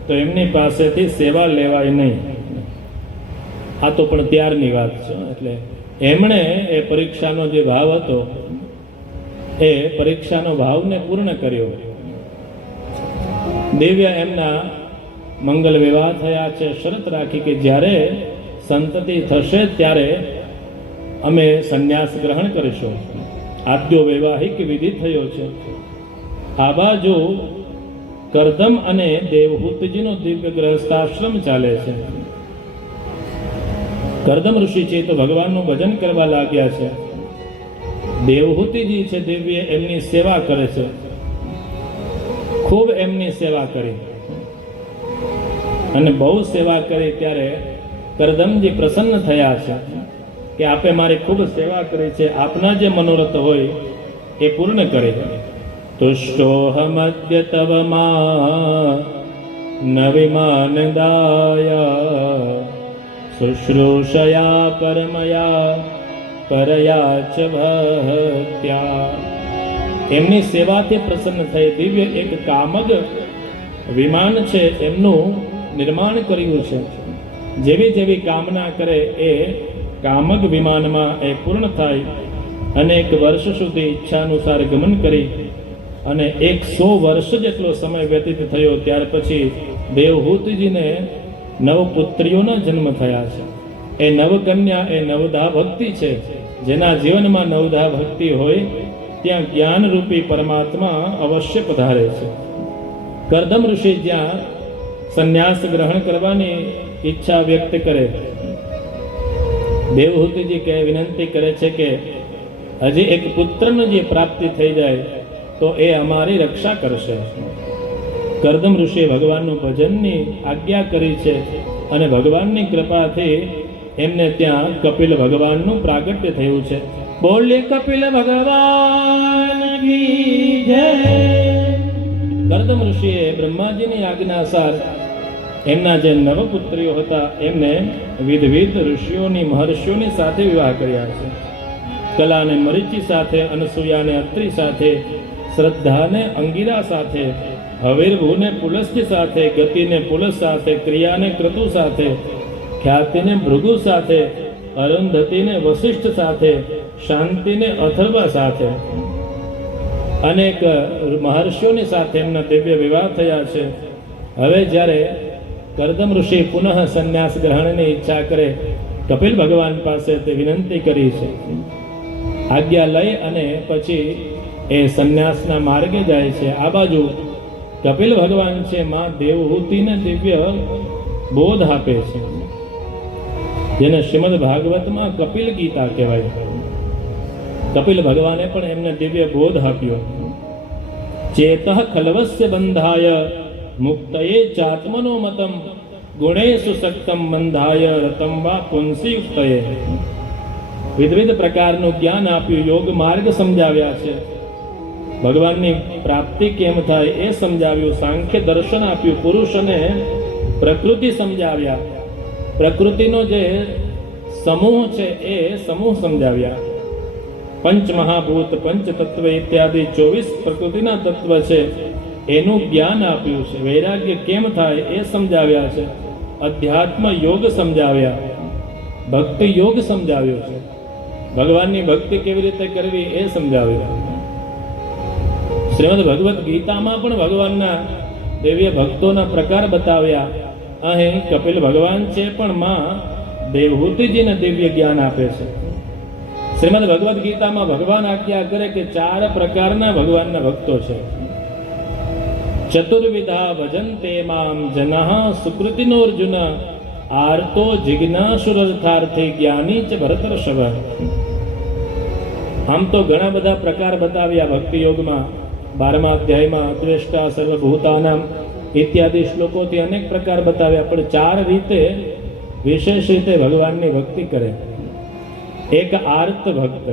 તો એમની પાસેથી સેવા લેવાય નહીં. આ તો પણ ત્યારની વાત છે. એટલે એમણે એ પરીક્ષાનો જે ભાવ હતો, એ પરીક્ષાનો ભાવને પૂર્ણ કર્યો. દિવ્ય એમના મંગલ વિવાહ થયા છે. શરત રાખી કે જ્યારે સંતતિ થશે ત્યારે અમે સંન્યાસ ગ્રહણ કરીશું. આદ્યો વૈવાહિક વિધિ થયો છે. આ બાજુ કર્દમ અને દેવહૂતિજીનો દિવ્ય ગ્રહસ્થાશ્રમ ચાલે છે. કર્દમ ઋષિ છે તો ભગવાનનું ભજન કરવા લાગ્યા છે. દેવહૂતિજી છે દિવ્ય એમની સેવા કરે છે. ખૂબ એમની સેવા કરી અને બહુ સેવા કરી. ત્યારે કરદમજી પ્રસન્ન થયા છે કે આપે મારી ખૂબ સેવા કરી છે, આપના જે મનોરથ હોય એ પૂર્ણ કરી. તુષ્ટોહમદ્ય તવ મા નવિમાનદાય શુશ્રૂષયા પરમયા પરયા ચ ભક્ત્યા. એમની સેવાથી પ્રસન્ન થઈ. દિવ્ય એક કામગ વિમાન છે, એમનું નિર્માણ કર્યું છે. જેવી જેવી કામના કરે એ કામગ વિમાનમાં એ પૂર્ણ થાય. અનેક વર્ષ સુધી ઈચ્છાનુસાર ગમન કરી અને 100 વર્ષ જેટલો સમય વ્યતીત થયો. ત્યાર પછી દેવહૂતિજીને 9 પુત્રીઓના જન્મ થયા છે. એ નવકન્યા એ નવધા ભક્તિ છે. જેના જીવનમાં નવધા ભક્તિ હોય ત્યાં જ્ઞાનરૂપી પરમાત્મા અવશ્ય પધારે છે. કર્દમ ઋષિ જ્યાં સંન્યાસ ગ્રહણ કરવાની ઈચ્છા વ્યક્ત કરે, દેવહૂતિજી કે વિનંતી કરે છે કે હજી એક પુત્રની જે પ્રાપ્તિ થઈ જાય તો એ અમારી રક્ષા કરશે. કર્દમ ઋષિએ ભગવાનનું ભજનની આજ્ઞા કરી છે અને ભગવાનની કૃપાથી એમને ત્યાં કપિલ ભગવાનનું પ્રાગટ્ય થયું છે. બોલે કપિલ ભગવાન કી જય. કર્દમ ઋષિએ બ્રહ્માજીની આજ્ઞાસાર એમના જે નવપુત્રીઓ હતા એમને વિવિધ ઋષિઓની, મહર્ષિઓની સાથે વિવાહ કર્યા છે. કલાને મરીચી સાથે, અનસૂયાને અત્રિ સાથે, શ્રદ્ધાને અંગિરા સાથે, હવિર્ભુને પુલસ્ત્ય સાથે, ગતિને પુલસ સાથે, ક્રિયાને ક્રતુ સાથે, ખ્યાતિને ભૃગુ સાથે, અરુંધતીને વશિષ્ઠ સાથે, શાંતિને અથર્વા સાથે, અનેક મહર્ષિઓની સાથે એમના દિવ્ય વિવાહ થયા છે. હવે જ્યારે કર્દમ ઋષિ પુનઃ સંન્યાસ ગ્રહણની ઈચ્છા કરે, કપિલ ભગવાન પાસે તે વિનંતી કરી છે. આજ્ઞા લઈ અને પછી એ સંન્યાસના માર્ગે જાય છે. આ બાજુ કપિલ ભગવાન છે માં દેવહૂતિને દિવ્ય બોધ આપે છે, જેને શ્રીમદ ભાગવતમાં કપિલ ગીતા કહેવાય. કપિલ ભગવાને પણ એમને દિવ્ય બોધ આપ્યો. ચેતઃ ખલવસ્ય બંધાય મુક્તયે ચાત્મનો મતમ ગુણેષુ સક્તમ બંધાય રતમ વા પુંસી યુક્તયે. વિવિધ પ્રકારનું જ્ઞાન આપ્યું, યોગ માર્ગ સમજાવ્યા છે, ભગવાનની પ્રાપ્તિ કેમ થાય એ સમજાવ્યું, સાંખ્ય દર્શન આપ્યું, પુરુષ અને પ્રકૃતિ સમજાવ્યા, પ્રકૃતિનો જે સમૂહ છે એ સમૂહ સમજાવ્યા, પંચ મહાભૂત, પંચ તત્વ ઇત્યાદિ 24 પ્રકૃતિના તત્વ છે એનું જ્ઞાન આપ્યું છે. વૈરાગ્ય કેમ થાય એ સમજાવ્યા છે, અધ્યાત્મ યોગ સમજાવ્યા, ભક્તિ યોગ સમજાવ્યો છે, ભગવાનની ભક્તિ કેવી રીતે કરવી એ સમજાવ્યું. શ્રીમદ ભગવદ્ ગીતામાં પણ ભગવાનના દિવ્ય ભક્તોના પ્રકાર બતાવ્યા. અહીં કપિલ ભગવાન છે પણ માં દેવહૂતિજીને દિવ્ય જ્ઞાન આપે છે. શ્રીમદ ભગવદ્ ગીતામાં ભગવાન આજ્ઞા કરે કે 4 પ્રકારના ભગવાનના ભક્તો છે. ચતુર્વિધા ભજન્તે મામ જનઃ સુકૃતિનોર્જુન આર્તો જિજ્ઞાસુરર્થાર્થે જ્ઞાની ચ ભરતર્ષભ. આમ તો ઘણા બધા પ્રકાર બતાવ્યા ભક્તિ યોગમાં. 12મા અધ્યાયમાં અદ્વેષ્ટા સર્વભૂતાનામ ઇત્યાદિ શ્લોકોથી અનેક પ્રકાર બતાવ્યા, પણ 4 રીતે વિશેષ રીતે ભગવાનની ભક્તિ કરે. એક આર્ત ભક્ત,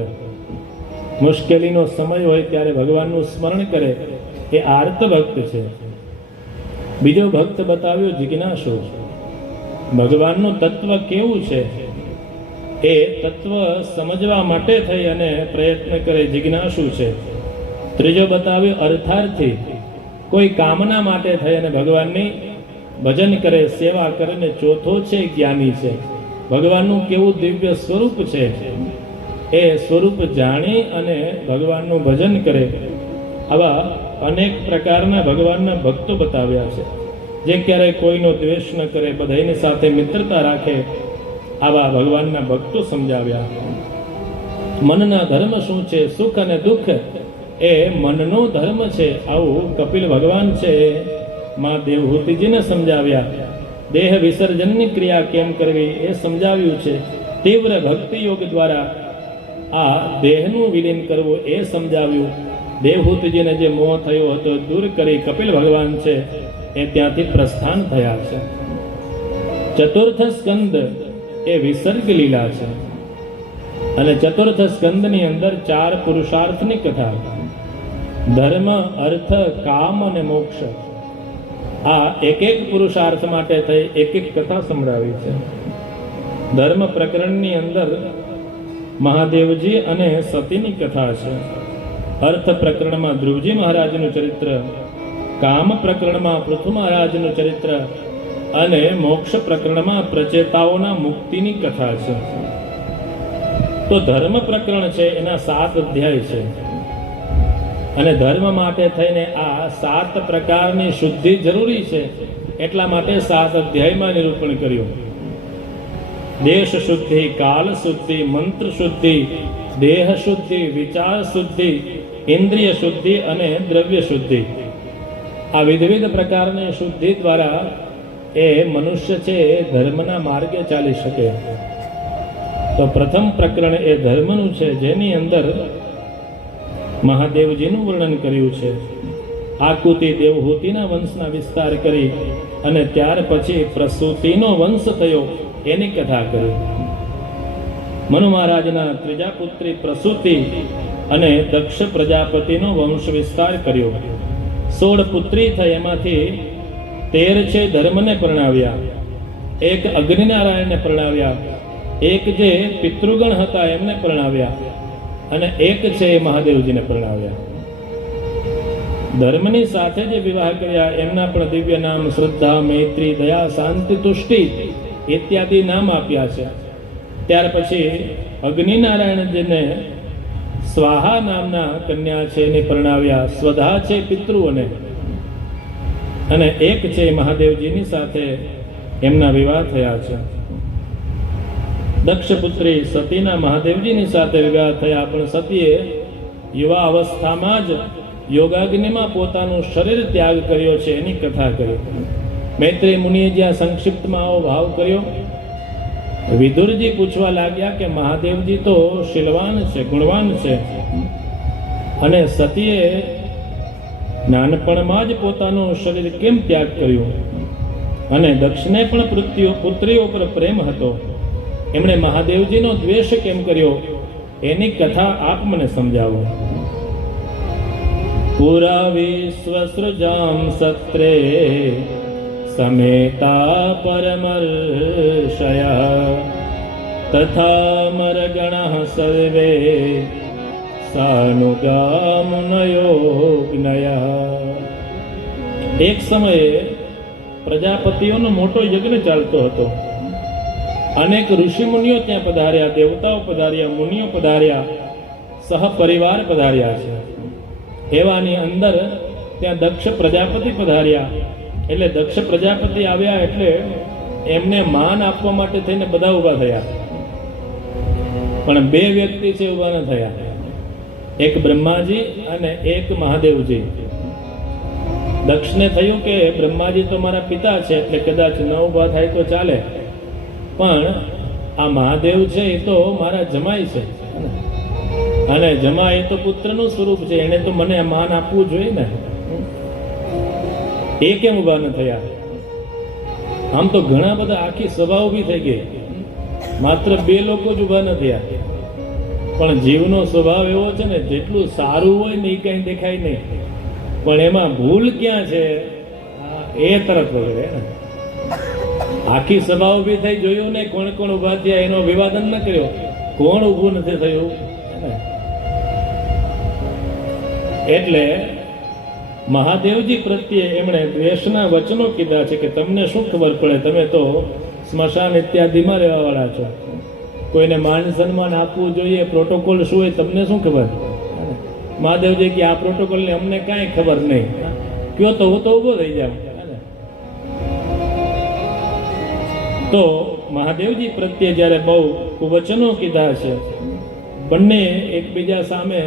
મુશ્કેલીનો સમય હોય ત્યારે ભગવાનનું સ્મરણ કરે, એ આર્ત ભક્ત છે. બીજો ભક્ત બતાવ્યો જિજ્ઞાસુ, ભગવાનનું તત્વ કેવું છે એ તત્વ સમજવા માટે થઈ અને પ્રયત્ન કરે, જિજ્ઞાસુ છે. ત્રીજો બતાવ્યો અર્થાર્થી, કોઈ કામના માટે થઈ અને ભગવાનની ભજન કરે, સેવા કરે. ને ચોથો છે જ્ઞાની છે, ભગવાનનું કેવું દિવ્ય સ્વરૂપ છે એ સ્વરૂપ જાણી અને ભગવાનનું ભજન કરે. આવા અનેક પ્રકારના ભગવાનના ભક્તો બતાવ્યા છે, જે ક્યારેય કોઈનો દ્વેષ ન કરે, બધાની સાથે મિત્રતા રાખે. આવા ભગવાનના ભક્તો સમજાવ્યા. મનના ધર્મ શું છે? સુખ અને દુઃખ એ મનનો ધર્મ છે. આવું કપિલ ભગવાન છે માં દેવહૂતિજીને સમજાવ્યા. દેહ વિસર્જનની ક્રિયા કેમ કરવી એ સમજાવ્યું છે. તીવ્ર ભક્તિ યોગ દ્વારા આ દેહનું વિલીન કરવું એ સમજાવ્યું. દેવહૂતિજીને જે મોહ થયો હતો દૂર કરી કપિલ ભગવાન છે એ ત્યાંથી પ્રસ્થાન થયા છે. ચતુર્થ સ્કંદ એ વિસર્ગ લીલા છે અને ચતુર્થ સ્કંદની અંદર 4 પુરુષાર્થની કથા, ધર્મ, અર્થ, કામ અને મોક્ષ. આ એક પુરુષાર્થ માટે થઈ એક કથા સંભળાવી છે. ધર્મ પ્રકરણની અંદર મહાદેવજી અને સતીની કથા છે. અર્થ પ્રકરણમાં ધ્રુવજી મહારાજનું ચરિત્ર, કામ પ્રકરણમાં પૃથુ મહારાજનું ચરિત્ર અને મોક્ષ પ્રકરણમાં પ્રચેતાઓના મુક્તિની કથા છે. તો ધર્મ પ્રકરણ છે એના 7 અધ્યાય છે અને ધર્મ માટે થઈને આ 7 પ્રકારની શુદ્ધિ જરૂરી છે. એટલા માટે 7 અધ્યાયમાં નિરૂપણ કર્યું. દેશ શુદ્ધિ, કાલ શુદ્ધિ, મંત્ર શુદ્ધિ, દેહ શુદ્ધિ, વિચાર શુદ્ધિ, ઇન્દ્રિય શુદ્ધિ અને દ્રવ્ય શુદ્ધિ. આ વિવિધ પ્રકારની શુદ્ધિ દ્વારા એ મનુષ્ય છે ધર્મના માર્ગે ચાલી શકે. તો પ્રથમ પ્રકરણ એ ધર્મનું છે, જેની અંદર મહાદેવજીનું વર્ણન કર્યું છે. આકૃતિ દેવહૂતિના વંશના વિસ્તાર કરી અને ત્યાર પછી પ્રસૂતિનો વંશ થયો એની કથા કરી. મનુ મહારાજના ત્રીજા પુત્રી પ્રસૂતિ અને દક્ષ પ્રજાપતિનો વંશ વિસ્તાર કર્યો. 16 પુત્રી થઈ, એમાંથી 13 છે ધર્મને પરણાવ્યા, 1 અગ્નિનારાયણને પરણાવ્યા, 1 જે પિતૃગણ હતા એમને પરણાવ્યા અને 1 છે મહાદેવજીને પરણાવ્યા. ધર્મની સાથે જે વિવાહ કર્યા એમના પણ દિવ્ય નામ શ્રદ્ધા, મૈત્રી, દયા, શાંતિ, તુષ્ટિ ઇત્યાદિ નામ આપ્યા છે. ત્યાર પછી અગ્નિનારાયણજીને સ્વાહા નામના કન્યા છે એને પરણાવ્યા. સ્વધા છે પિતૃઓને અને 1 છે મહાદેવજીની સાથે એમના વિવાહ થયા છે. દક્ષપુત્રી સતીના મહાદેવજીની સાથે વિવાહ થયા, પણ સતીએ યુવા અવસ્થામાં જ યોગાગ્નિમાં પોતાનું શરીર ત્યાગ કર્યો છે એની કથા કરી. મૈત્રેય મુનિએ જ્યાં સંક્ષિપ્તમાં આવો ભાવ કર્યો, વિદુરજી પૂછવા લાગ્યા કે મહાદેવજી તો શીલવાન છે, ગુણવાન છે, અને સતીએ નાનપણમાં જ પોતાનું શરીર કેમ ત્યાગ કર્યું? અને દક્ષને પણ પુત્રીઓ પર પ્રેમ હતો, એમણે મહાદેવજીનો દ્વેષ કેમ કર્યો? એની કથા આપ મને સમજાવો. પુરા વિશ્વસૃજામ સત્રે સમેતા પરમર્ષય તથા મરગણઃ સર્વે સાનુગામુનયો જ્ઞયા. એક સમયે પ્રજાપતિઓનો મોટો યજ્ઞ ચાલતો હતો. અનેક ઋષિ મુનિઓ ત્યાં પધાર્યા, દેવતાઓ પધાર્યા, મુનિઓ પધાર્યા, સહપરિવાર પધાર્યા છે. એવાની અંદર ત્યાં દક્ષ પ્રજાપતિ પધાર્યા. એટલે દક્ષ પ્રજાપતિ આવ્યા એટલે એમને માન આપવા માટે થઈને બધા ઊભા થયા, પણ 2 વ્યક્તિ છે ઊભા ન થયા, એક બ્રહ્માજી અને એક મહાદેવજી. દક્ષને થયું કે બ્રહ્માજી તો મારા પિતા છે એટલે કદાચ ન ઊભા થાય તો ચાલે, પણ આ મહાદેવ છે એ તો મારા જમાઈ છે, અને જમાઈ એ તો પુત્રનું સ્વરૂપ છે, એને તો મને માન આપવું જોઈએ ને. એ કેમ ઊભા ન થયા? આમ તો ઘણા બધા આખી સભા ઊભી થઈ ગઈ, માત્ર 2 લોકો જ ઊભા ન થયા. પણ જીવનો સ્વભાવ એવો છે ને, જેટલું સારું હોય ને એ કઈ દેખાય નહીં, પણ એમાં ભૂલ ક્યાં છે એ તરત વગડે ને. આખી સભા ઊભી થઈ, જોયું ને કોણ કોણ ઊભા થયા, એનો વિવાદન ન કર્યો, કોણ ઊભું નથી થયું. એટલે મહાદેવજી પ્રત્યે એમણે દ્વેષના વચનો કીધા છે કે તમને શું ખબર પડે, તમે તો સ્મશાન ઇત્યાદિમાં રહેવાવાળા છો, કોઈને માન સન્માન આપવું જોઈએ, પ્રોટોકોલ શું હોય તમને શું ખબર? મહાદેવજી કે આ પ્રોટોકોલની અમને કાંઈ ખબર નહીં, કયો તો હું તો ઊભો થઈ જાઉં. તો મહાદેવજી પ્રત્યે જ્યારે બહુ વચનો કીધા છે, બંને એકબીજા સામે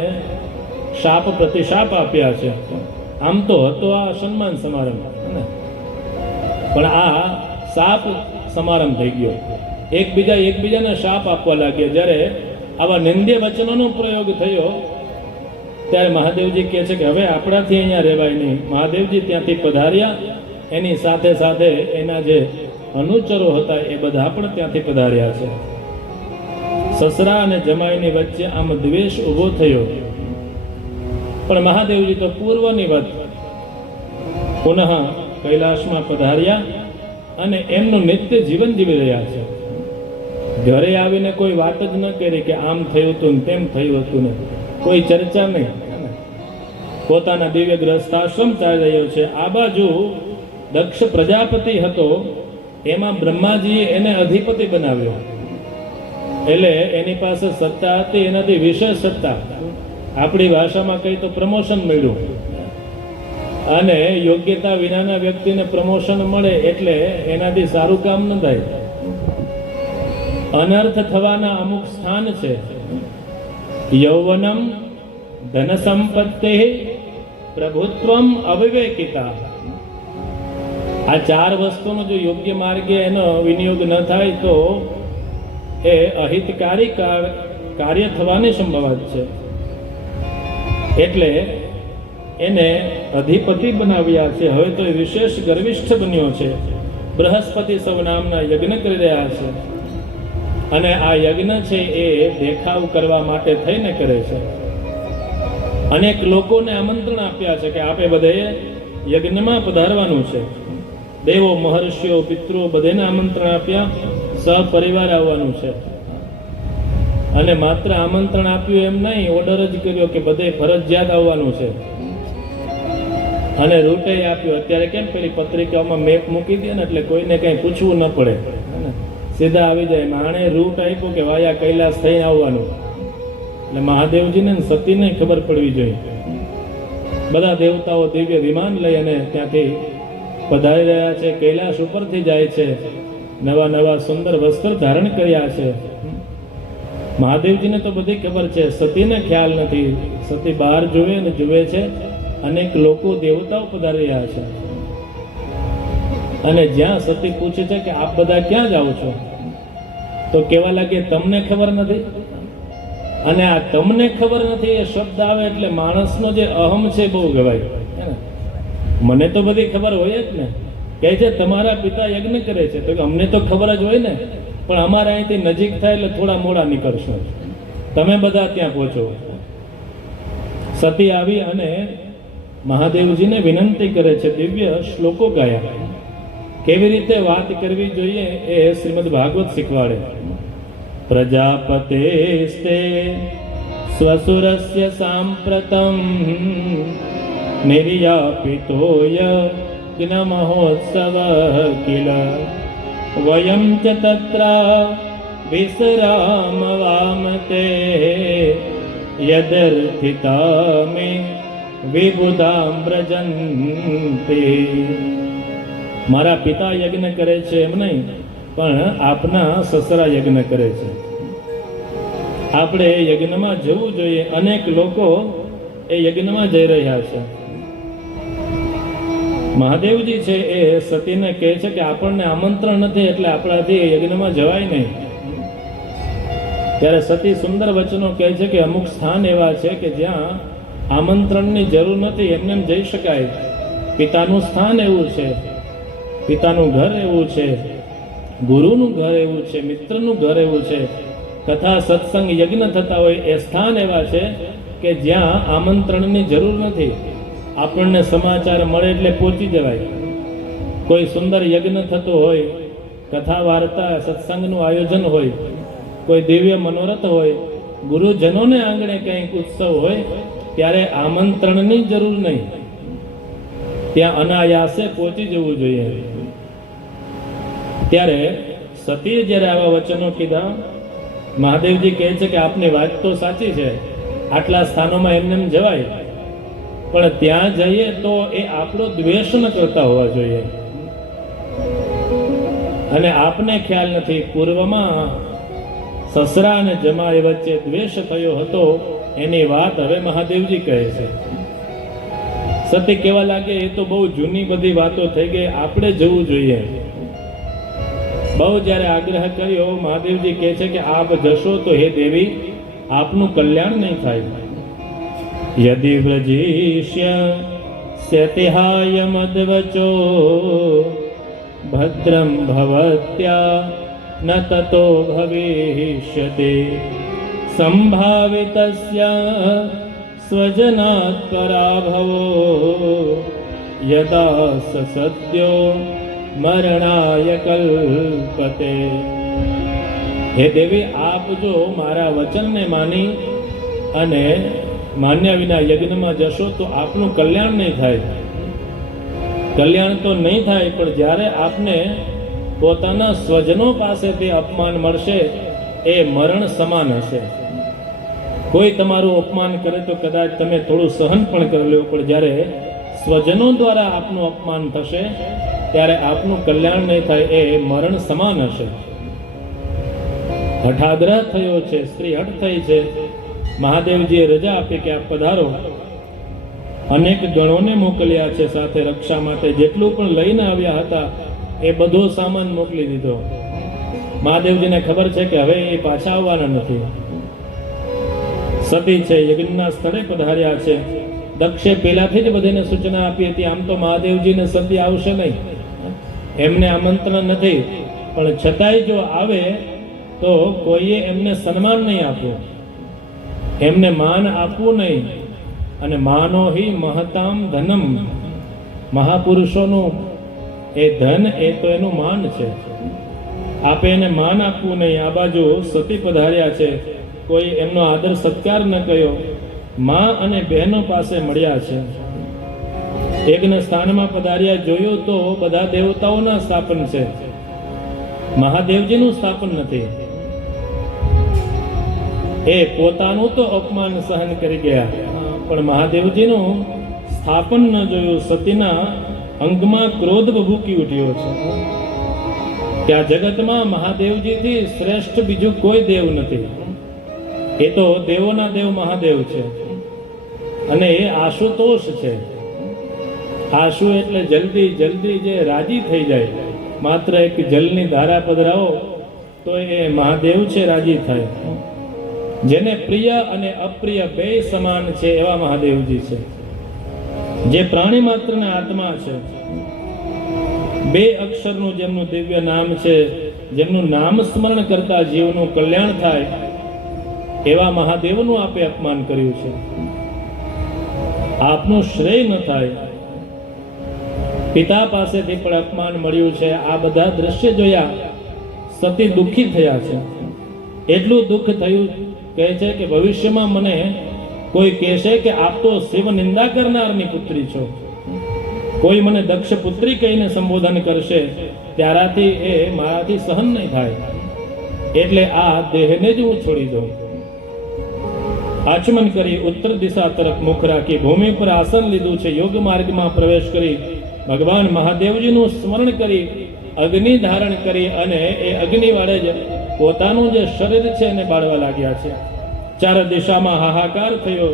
શાપ પ્રતિશાપ આપ્યા છે. આમ તો હતો આ સન્માન સમારંભ, પણ આ શાપ સમારંભ થઈ ગયો. એકબીજાને શાપ આપવા લાગ્યા. જ્યારે આવા નિંદ્ય વચનોનો પ્રયોગ થયો ત્યારે મહાદેવજી કહે છે કે હવે આપણાથી અહીંયા રહેવાય નહીં. મહાદેવજી ત્યાંથી પધાર્યા, એની સાથે સાથે એના જે અનુચરો હતા એ બધા પણ ત્યાંથી પધાર્યા છે. સસરા અને જમાઈની વચ્ચે આમ દ્વેષ ઊભો થયો, પણ મહાદેવજી તો પૂર્વની વાત પુનઃ કૈલાસમાં પધાર્યા અને એમનું નિત્ય જીવન જીવી રહ્યા છે. ઘરે આવીને કોઈ વાત જ ન કરી કે આમ થયું હતું ને તેમ થયું હતું ને, કોઈ ચર્ચા નહીં. પોતાના દિવ્ય ગ્રસ્તાશ્રમ ચાલી રહ્યો છે. આ બાજુ દક્ષ પ્રજાપતિ હતો, એમાં બ્રહ્માજીએ એને અધિપતિ બનાવ્યો, એટલે એની પાસે સત્તા હતી, એનાથી વિશેષ સત્તા. આપણી ભાષામાં કઈ તો પ્રમોશન મળ્યું, અને યોગ્યતા વિનાના વ્યક્તિને પ્રમોશન મળે એટલે એનાથી સારું કામ ન થાય. અનર્થ થવાના અમુક સ્થાન છે. યૌવનમ, ધન સંપત્તિ, પ્રભુત્વમ, અવિવેકિતા. આ 4 વસ્તુનો જો યોગ્ય માર્ગે એનો વિનિયોગ ન થાય તો એ અહિતકારી કાર્ય થવાની સંભાવના છે. એટલે એને અધિપતિ બનાવ્યા છે. હવે તો એ વિશેષ ગર્વિષ્ઠ બન્યો છે. બૃહસ્પતિ સૌ નામના યજ્ઞ કરી રહ્યા છે, અને આ યજ્ઞ છે એ દેખાવ કરવા માટે થઈને કરે છે. અનેક લોકોને આમંત્રણ આપ્યા છે કે આપે બધે યજ્ઞમાં પધારવાનું છે. દેવો, મહર્ષિઓ, પિતૃઓ બધાને આમંત્રણ આપ્યા, સહપરિવાર આવવાનું છે. અને માત્ર આમંત્રણ આપ્યું એમ નહીં, ઓર્ડર જ કર્યો કે બધે ફરજિયાત આવવાનું છે, અને રૂટે આપ્યો. અત્યારે કેમ પેલી પત્રિકાઓમાં મેપ મૂકી દે ને એટલે કોઈને કંઈ પૂછવું ન પડે, સીધા આવી જાય. આણે રૂટ આપ્યો કે વાયા કૈલાસ થઈને આવવાનું, એટલે મહાદેવજીને સતીને ખબર પડવી જોઈએ. બધા દેવતાઓ દિવ્ય વિમાન લઈ અને ત્યાંથી પધારી રહ્યા છે. કૈલાસ ઉપરથી જાય છે, નવા નવા સુંદર વસ્ત્ર ધારણ કર્યા છે. મહાદેવજીને તો બધી ખબર છે, સતીને ખ્યાલ નથી. સતી બહાર જુએ ને જુએ છે અનેક લોકો દેવતાઓ પધારી રહ્યા છે, અને જ્યાં સતી પૂછે છે કે આપ બધા ક્યાં જાઓ છો, તો કહેવા લાગે તમને ખબર નથી. અને આ તમને ખબર નથી એ શબ્દ આવે એટલે માણસનો જે અહમ છે બહુ ગવાય. મને તો બધી ખબર હોય જ ને. કહે છે તમારા પિતા યજ્ઞ કરે છે, તો અમને તો ખબર જ હોય ને, પણ અમારે અહીંથી નજીક થાય એટલે થોડા મોડા નીકળશો, તમે બધા ત્યાં પહોંચો. સતી આવી અને મહાદેવજીને વિનંતી કરે છે. દિવ્ય શ્લોકો ગાયા. કેવી રીતે વાત કરવી જોઈએ એ શ્રીમદ ભાગવત શીખવાડે. પ્રજાપતેસ્તે સ્વસુરસ્ય સાંપ્રતમ નિર્યાપિતોય જ્ઞ મહોત્સવ કિલ વયમ ચ તત્ર વિશ્રામવામતે યદર્થિતા મે વિબુધામ વ્રજન્તિ. મારા પિતા યજ્ઞ કરે છે એમ નહીં, પણ આપના સસરા યજ્ઞ કરે છે. આપણે યજ્ઞમાં જવું જોઈએ. અનેક લોકો એ યજ્ઞમાં જઈ રહ્યા છે. મહાદેવજી છે એ સતીને કહે છે કે આપણને આમંત્રણ નથી એટલે આપણાથી યજ્ઞમાં જવાય નહીં. ત્યારે સતી સુંદર વચનો કહે છે કે અમુક સ્થાન એવા છે કે જ્યાં આમંત્રણની જરૂર નથી, એમને એમ જઈ શકાય. પિતાનું સ્થાન એવું છે, પિતાનું ઘર એવું છે, ગુરુનું ઘર એવું છે, મિત્રનું ઘર એવું છે, કથા સત્સંગ યજ્ઞ થતા હોય એ સ્થાન એવા છે કે જ્યાં આમંત્રણની જરૂર નથી. આપણને સમાચાર મળે એટલે પહોંચી જવાય. કોઈ સુંદર યજ્ઞ થતો હોય, કથા વાર્તા સત્સંગનું આયોજન હોય, કોઈ દિવ્ય મનોરથ હોય, ગુરુજનોને આંગણે કંઈક ઉત્સવ હોય, ત્યારે આમંત્રણની જરૂર નહીં, ત્યાં અનાયાસે પહોંચી જવું જોઈએ. ત્યારે સતીએ જ્યારે આવા વચનો કીધા, મહાદેવજી કહે છે કે આપની વાત તો સાચી છે, આટલા સ્થાનોમાં એમને એમ જવાય, પણ ત્યાં જઈએ તો એ આપણો દ્વેષ ન કરતા હોવા જોઈએ. અને આપને ખ્યાલ નથી, પૂર્વમાં સસરા અને જમાઈ વચ્ચે દ્વેષ થયો હતો, એની વાત હવે મહાદેવજી કહે છે. સતી કેવા લાગે એ તો બહુ જૂની બધી વાતો થઈ ગઈ, આપણે જવું જોઈએ. બહુ જ્યારે આગ્રહ કર્યો, મહાદેવજી કહે છે કે આપ જશો તો હે દેવી આપનું કલ્યાણ નહીં થાય. યદિ વ્રજીષ્ય સ્યતિહાય મદ્વચો ભદ્રમ ભવત્યા ન તતો ભવિષ્યતે સંભાવિતસ્ય સ્વજનાત પરાભવો યદા સદ્યો મરણાય કલ્પતે. હે દેવી આપ જો મારા વચનને માની અને માન્યા વિના યજ્ઞમાં જશો તો આપનું કલ્યાણ નહીં થાય. કલ્યાણ તો નહીં થાય, પણ જ્યારે આપને પોતાના સ્વજનો પાસેથી અપમાન મળશે એ મરણ સમાન હશે. કોઈ તમારું અપમાન કરે તો કદાચ તમે થોડું સહન પણ કરી લો, પણ જ્યારે સ્વજનો દ્વારા આપનું અપમાન થશે ત્યારે આપનું કલ્યાણ નહીં થાય, એ મરણ સમાન હશે. હઠાગ્રહ થયો છે, સ્ત્રી હઠ થઈ છે. મહાદેવજીએ રજા આપી કે આપ પધારો. અનેક ગણોને મોકલ્યા છે સાથે રક્ષા માટે, જેટલું પણ લઈને આવ્યા હતા એ બધો સામાન મોકલી દીધો. મહાદેવજીને ખબર છે કે હવે એ પાછા આવવાના નથી. સતી છે યજ્ઞના સ્થળે પધાર્યા છે. દક્ષે પહેલાથી જ બધાને સૂચના આપી હતી, આમ તો મહાદેવજીને સતી આવશે નહીં, એમને આમંત્રણ નથી, પણ છતાંય જો આવે તો કોઈએ એમને સન્માન નહીં આપવું, એમને માન આપવું નહીં. અને માનો હિ મહતામ ધનમ, મહાપુરુષોનું એ ધન એ તો એનું માન છે, આપે એને માન આપવું નહીં. આ બાજુ સતી પધાર્યા છે, કોઈ એમનો આદર સત્કાર ન કર્યો. મા અને બહેનો પાસે મળ્યા છે. યજ્ઞ સ્થાનમાં પધાર્યા, જોયું તો બધા દેવતાઓના સ્થાપન છે, મહાદેવજીનું સ્થાપન નથી. એ પોતાનું તો અપમાન સહન કરી ગયા, પણ મહાદેવજીનું સ્થાપન ન જોયું. સતીના અંગમાં ક્રોધ ભભૂકી ઉઠ્યો છે કે આ જગતમાં મહાદેવજીથી શ્રેષ્ઠ બીજું કોઈ દેવ નથી. એ તો દેવોના દેવ મહાદેવ છે, અને એ આશુતોષ છે. આશુ એટલે જલ્દી જલ્દી જે રાજી થઈ જાય. માત્ર એક જલની ધારા પધરાવો તો એ મહાદેવ છે રાજી થાય. જેને પ્રિય અને અપ્રિય બે સમાન છે એવા મહાદેવજી છે. જે પ્રાણી માત્રના આત્મા છે, બે અક્ષરનું જેમનું દિવ્ય નામ છે, જેમનું નામ સ્મરણ કરતા જીવનું કલ્યાણ થાય, એવા મહાદેવનું આપે અપમાન કર્યું છે. આપનું શ્રેય ન થાય. પિતા પાસેથી પણ અપમાન મળ્યું છે. આ બધા દ્રશ્ય જોયા સતી દુઃખી થયા છે. એટલું દુઃખ થયું કહે છે કે ભવિષ્યમાં મને કોઈ કહેશે કે આપ તો શિવ નિંદા કરનારની પુત્રી છો, કોઈ મને દક્ષ પુત્રી કહીને સંબોધન કરશે, ત્યારાથી એ મારાથી સહન નહીં થાય, એટલે આ દેહને જ હું છોડી દઉં. આચમન કરી ઉત્તર દિશા તરફ મુખ રાખી ભૂમિ પર આસન લીધું છે. યોગ માર્ગમાં પ્રવેશ કરી ભગવાન મહાદેવજીનું સ્મરણ કરી અગ્નિ ધારણ કરી અને એ અગ્નિ વાળે જ પોતાનું જે શરીર છે એને બાળવા લાગ્યા છે. ચાર દિશામાં હાહાકાર થયો.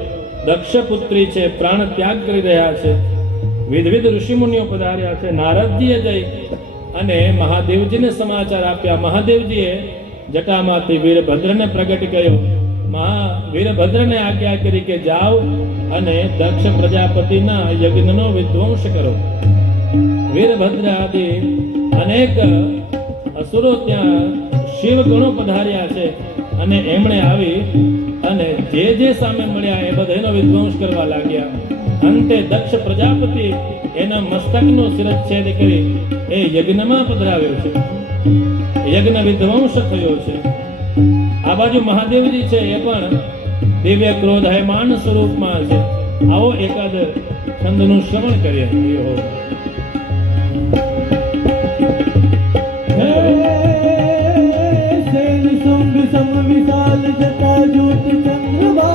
દક્ષ પુત્રી છે, પ્રાણ ત્યાગ કરી રહ્યા છે. વિવિધ ઋષિમુનિઓ પધાર્યા છે. નારદજીએ જઈ અને મહાદેવજીને સમાચાર આપ્યા. મહાદેવજીએ જટામાંથી વીરભદ્રને પ્રગટ કર્યો. વીરભદ્રને આજ્ઞા કરી કે જાઓ અને દક્ષ પ્રજાપતિના યજ્ઞનો વિધ્વંસ કરો. વીરભદ્ર આદિ અનેક અસુરો ત્યાં શિવ ગણો પધાર્યા છે અને એમણે આવી અને જે સામે મળ્યા એ બધાનો વિધ્વંસ કરવા લાગ્યા. અંતે દક્ષ પ્રજાપતિ એના મસ્તકનો શિરચ્છેદ કરી એ યજ્ઞમાં પધરાવ્યો છે. યજ્ઞ વિધ્વંસ થયો છે. આ બાજુ મહાદેવજી છે એ પણ દિવ્ય ક્રોધાયમાન સ્વરૂપમાં છે. આવો એકાદ છંદનું શ્રવણ કરીએ. सेन सुंग सम विशाल जटाजूट चंद्रमा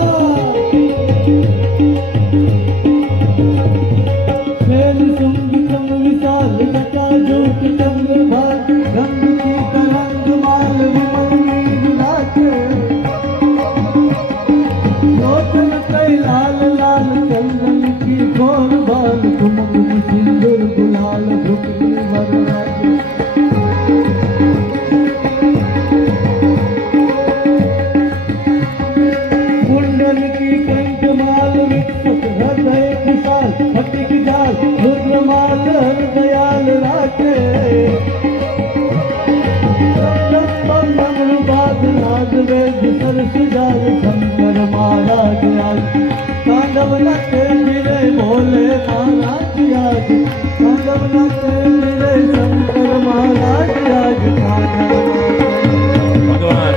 सेन सुंग सम विशाल जटाजूट चंद्रमा रंग की तरंग माल विमल गुलाचे लोचन कई लाल लाल चंदन की घोर बाल कुमकुम सिंदूर गुलाल भुक्ति वरराजे कुंडल की कंठमाल विकसित हृदय खुशाल फटिक जाल रुद्रमाल हृदयाल राखे बाद नाद वेद सरसुजाल शंकर महाराज आज तांडव नटे मेरे भोले महाराज आज तांडव नटे मेरे शंकर महाराज आज तांडव